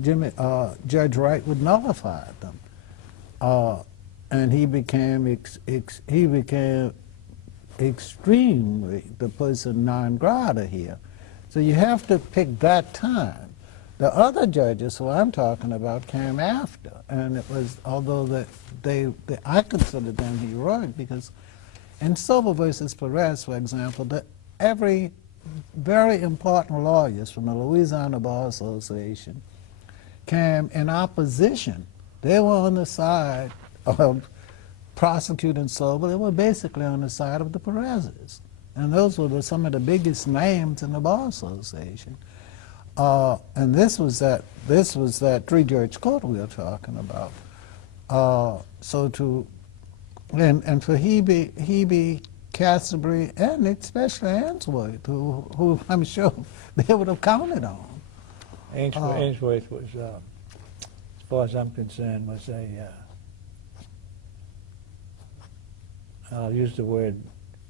Judge Wright would nullify them. And he became extremely the person non grata here. So you have to pick that time. The other judges who I'm talking about came after, and it was, although I consider them heroic, because in Silver versus Perez, for example, every very important lawyers from the Louisiana Bar Association came in opposition. They were on the side of prosecuting Silver. They were basically on the side of the Perezes. And those were some of the biggest names in the Bar Association. And this was that three-judge court we were talking about. And for Hebe, Castleberry, and especially Ainsworth, who I'm sure they would have counted on. Ainsworth was, as far as I'm concerned, was I'll use the word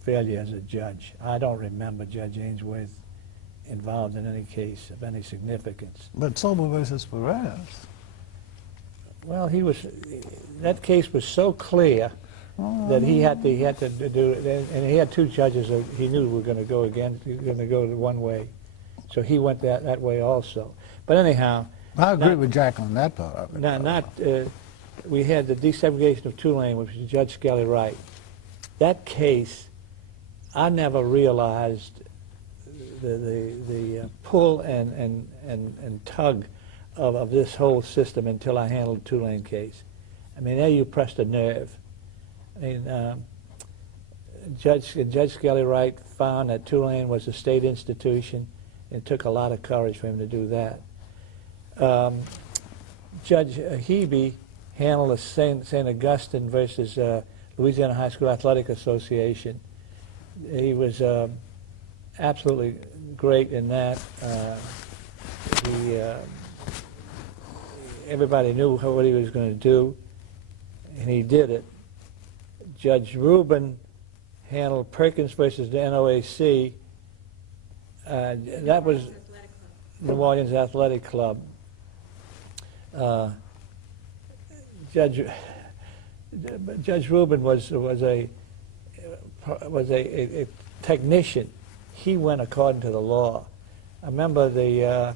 failure as a judge. I don't remember Judge Ainsworth involved in any case of any significance. But Silver versus Perez. Well, that case was so clear that he had to do it, and he had two judges that he knew were going to go against, he was going to go one way. So he went that way also. But anyhow, I agree with Jack on that part of it. We had the desegregation of Tulane, which was Judge Skelly Wright. That case, I never realized the pull and tug of this whole system until I handled the Tulane case. I mean, there you pressed a nerve. I mean, Judge Skelly Wright found that Tulane was a state institution. It took a lot of courage for him to do that. Judge Hebe handled the St. Augustine versus Louisiana High School Athletic Association. He was absolutely great in that. Everybody knew what he was going to do, and he did it. Judge Rubin handled Perkins versus the NOAC. That was New Orleans Athletic Club. Judge Judge Rubin was a technician. He went according to the law. I remember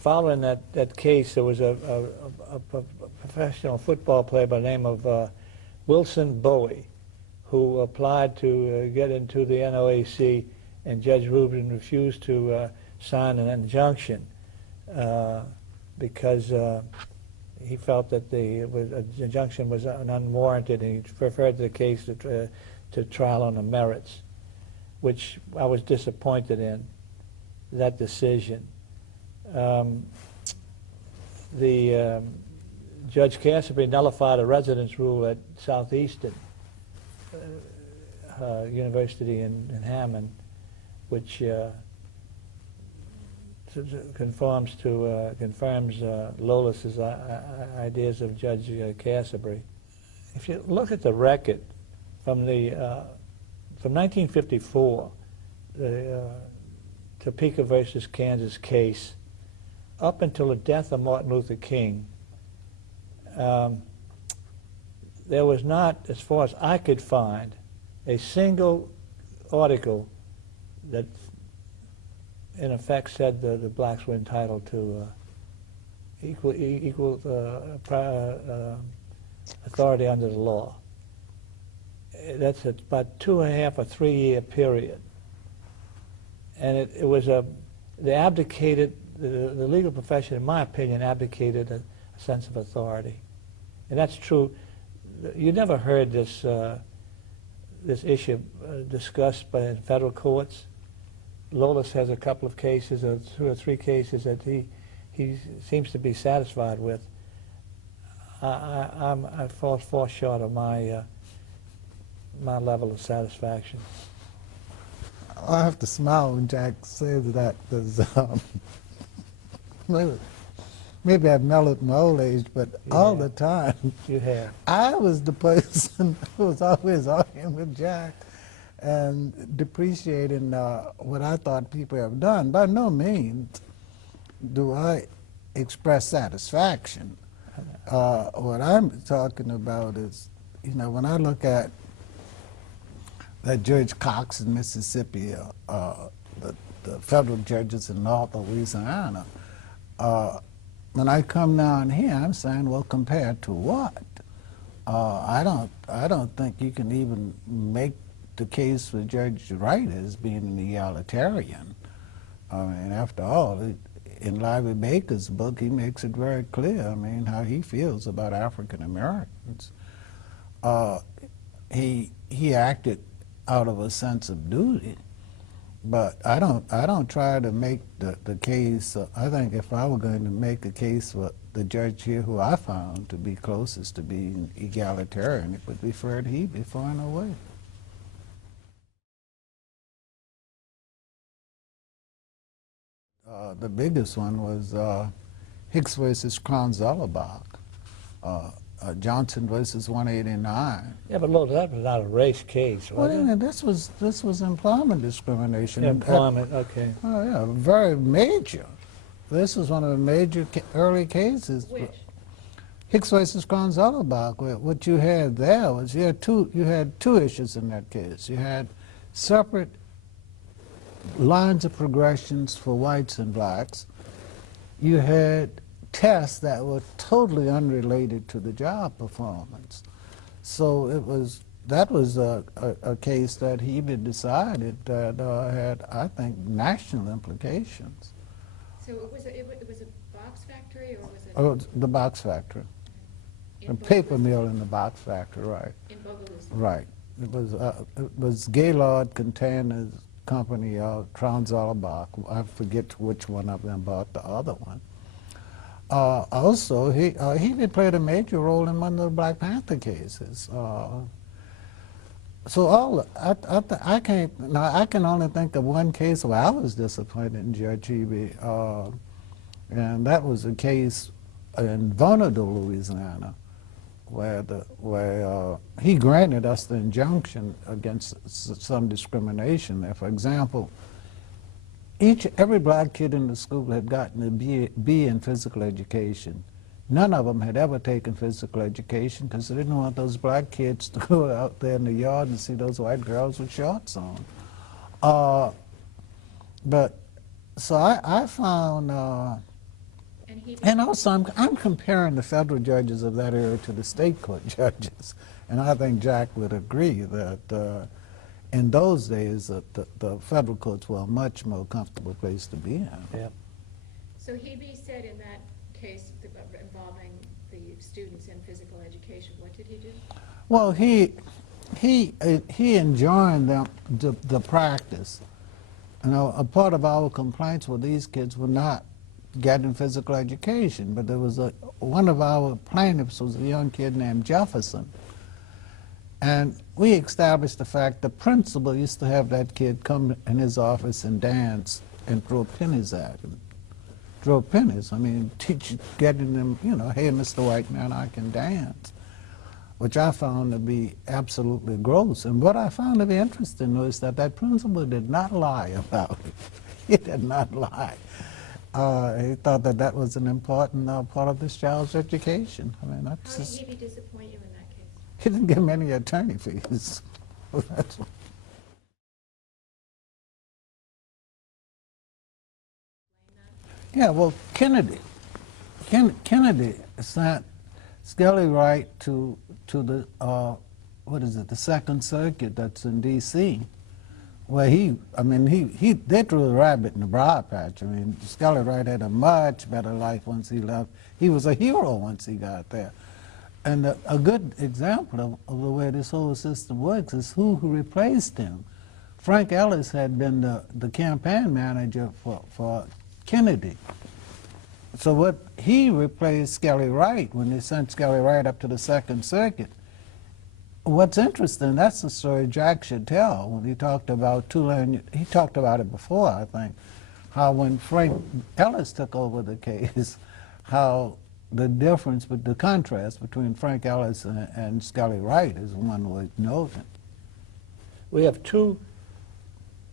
following that case, there was a professional football player by the name of Wilson Bowie, who applied to get into the NOAC, and Judge Rubin refused to sign an injunction because he felt that the injunction was unwarranted, and he referred the case to trial on the merits, which I was disappointed in, that decision. Judge Cassidy nullified a residence rule at Southeastern University in Hammond, which confirms Lolis's ideas of Judge Cassidy. If you look at the record from 1954, the Topeka versus Kansas case, up until the death of Martin Luther King, there was not, as far as I could find, a single article that in effect said the blacks were entitled to equal authority under the law. That's about 2.5 or 3 year period. And it was they abdicated, the legal profession, in my opinion, abdicated a sense of authority. And that's true. You never heard this issue discussed by federal courts. Lolis has a couple of cases, or 2 or 3 cases that he seems to be satisfied with. I fall short of my level of satisfaction. I have to smile when Jack says that, because maybe I've mellowed my old age, but all the time, You have. I was the person who was always arguing with Jack and depreciating what I thought people have done. By no means do I express satisfaction. What I'm talking about is, when I look at that Judge Cox in Mississippi, the federal judges in North Louisiana, when I come down here, I'm saying, well, compared to what? I don't think you can even make the case for Judge Wright as being an egalitarian. I mean, after all, in Lively Baker's book, he makes it very clear, I mean, how he feels about African Americans. He acted out of a sense of duty, but I don't try to make the case. I think if I were going to make a case for the judge here, who I found to be closest to being egalitarian, it would be Fred Hebe far and away. The biggest one was Hicks versus Kronzellerbach, Johnson versus 189. Yeah, but look, that was not a race case, was Well, it? this was employment discrimination. Employment, okay. Oh yeah, very major. This was one of the major early cases. Which? Hicks versus Kronzellerbach. What you had there was you had two issues in that case. You had separate lines of progressions for whites and blacks. You had tests that were totally unrelated to the job performance. So that was a case that Hebe decided that had, I think, national implications. So it was a box factory, or was it? Oh, the box factory. in The paper Bogalusa? mill in the box factory, right. In Bogalusa. Right. It was Gaylord Containers Company of Kronzellerbach. I forget which one of them bought the other one. Also, he did play a major role in one of the Black Panther cases. So I can only think of one case where I was disappointed in Judge Hebe, and that was a case in Vonadale, Louisiana, where he granted us the injunction against some discrimination there. For example, every black kid in the school had gotten a B in physical education. None of them had ever taken physical education because they didn't want those black kids to go out there in the yard and see those white girls with shorts on. But so I found, And he and also I'm comparing the federal judges of that era to the state court judges, and I think Jack would agree that in those days the federal courts were a much more comfortable place to be in. Yeah. So Hebe said in that case involving the students in physical education, what did he do? Well, he enjoined them the practice. You know, a part of our complaints with these kids were not getting physical education, but there was one of our plaintiffs was a young kid named Jefferson, and we established the fact the principal used to have that kid come in his office and dance and throw pennies at him. Throw pennies. I mean, getting them, you know, hey, Mr. White Man, I can dance, which I found to be absolutely gross. And what I found to be interesting was that that principal did not lie about it. He did not lie. He thought that that was an important part of this child's education. I mean, How that's did just, Hebe disappoint you in that case? he didn't give him any attorney fees. That's what. Yeah, well, Kennedy sent Skelly Wright to the what is it, the Second Circuit that's in D.C., where they threw a rabbit in the briar patch. I mean, Skelly Wright had a much better life once he left. He was a hero once he got there. And a good example of the way this whole system works is who replaced him. Frank Ellis had been the campaign manager for Kennedy. So what he replaced Skelly Wright when they sent Skelly Wright up to the Second Circuit. What's interesting, that's the story Jack should tell when he talked about Tulane. He talked about it before, I think, how when Frank Ellis took over the case, how the difference, but the contrast between Frank Ellis and Skelly Wright is one worth noting. We have two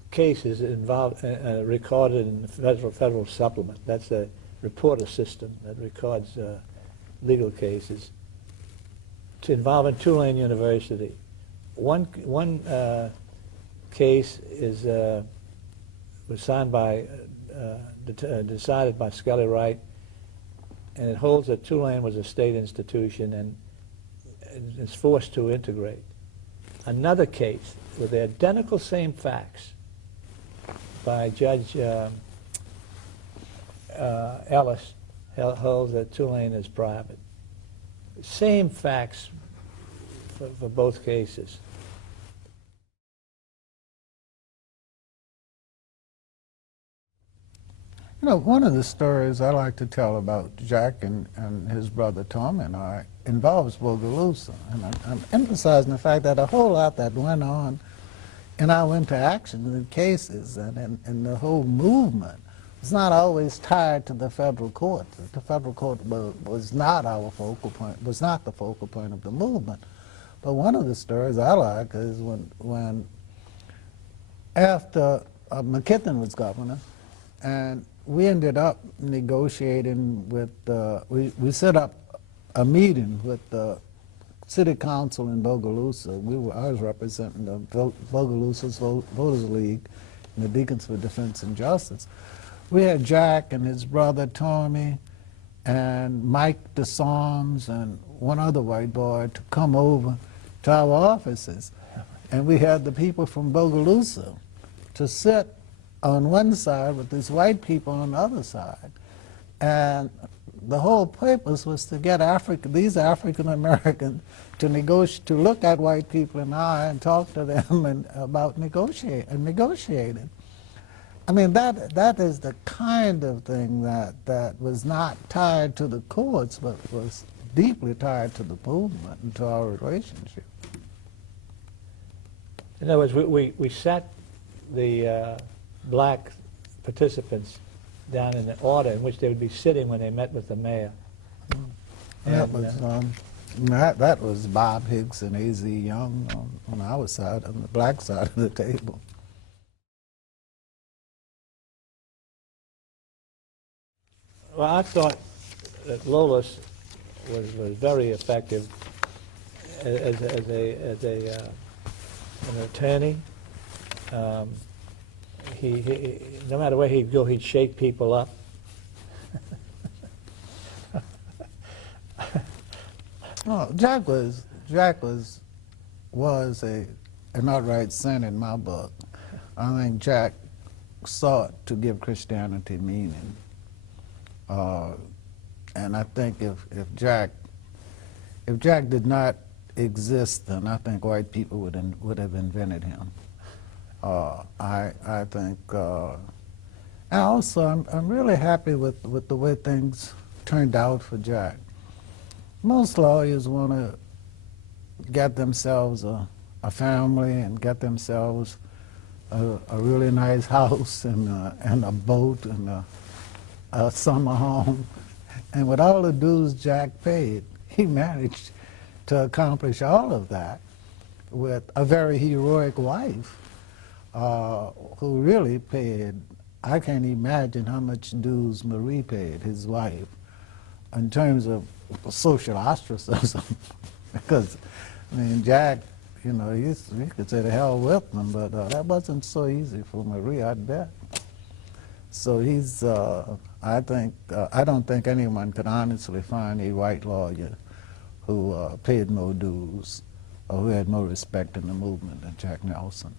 cases involved, recorded in the federal supplement. That's a reporter system that records legal cases involving Tulane University. One case was signed by, decided by Skelly Wright, and it holds that Tulane was a state institution and is forced to integrate. Another case with the identical same facts by Judge Ellis holds that Tulane is private. Same facts for both cases. You know, one of the stories I like to tell about Jack and his brother Tom and I involves Bogalusa. And I'm emphasizing the fact that a whole lot that went on in our interaction in cases and in the whole movement was not always tied to the federal court. The federal court was not our focal point, was not the focal point of the movement. But one of the stories I like is when after McKithen was governor, and we ended up negotiating with, we set up a meeting with the city council in Bogalusa. I was representing the Bogalusa's Voters League and the Deacons for Defense and Justice. We had Jack and his brother Tommy and Mike DeSalms and one other white boy to come over to our offices. And we had the people from Bogalusa to sit on one side with these white people on the other side. And the whole purpose was to get these African Americans to negotiate, to look at white people in the eye and talk to them about negotiating. I mean, that is the kind of thing that was not tied to the courts, but was deeply tied to the movement and to our relationship. In other words, we sat the black participants down in the order in which they would be sitting when they met with the mayor. That was Bob Hicks and A.Z. Young on our side, on the black side of the table. Well, I thought that Lolis was very effective as an attorney. He no matter where he'd go, he'd shake people up. Oh, Jack was an outright sin in my book. I think Jack sought to give Christianity meaning, and I think if Jack did not exist, then I think white people would have invented him. I think, and also I'm really happy with the way things turned out for Jack. Most lawyers want to get themselves a family and get themselves a really nice house and a boat and a summer home. And with all the dues Jack paid, he managed to accomplish all of that with a very heroic wife who really paid. I can't imagine how much dues Marie paid, his wife, in terms of social ostracism. Because, I mean, Jack, you know, he could say the hell with them, but that wasn't so easy for Marie, I'd bet. So he's, I don't think anyone could honestly find a white lawyer who paid more dues or who had more respect in the movement than Jack Nelson.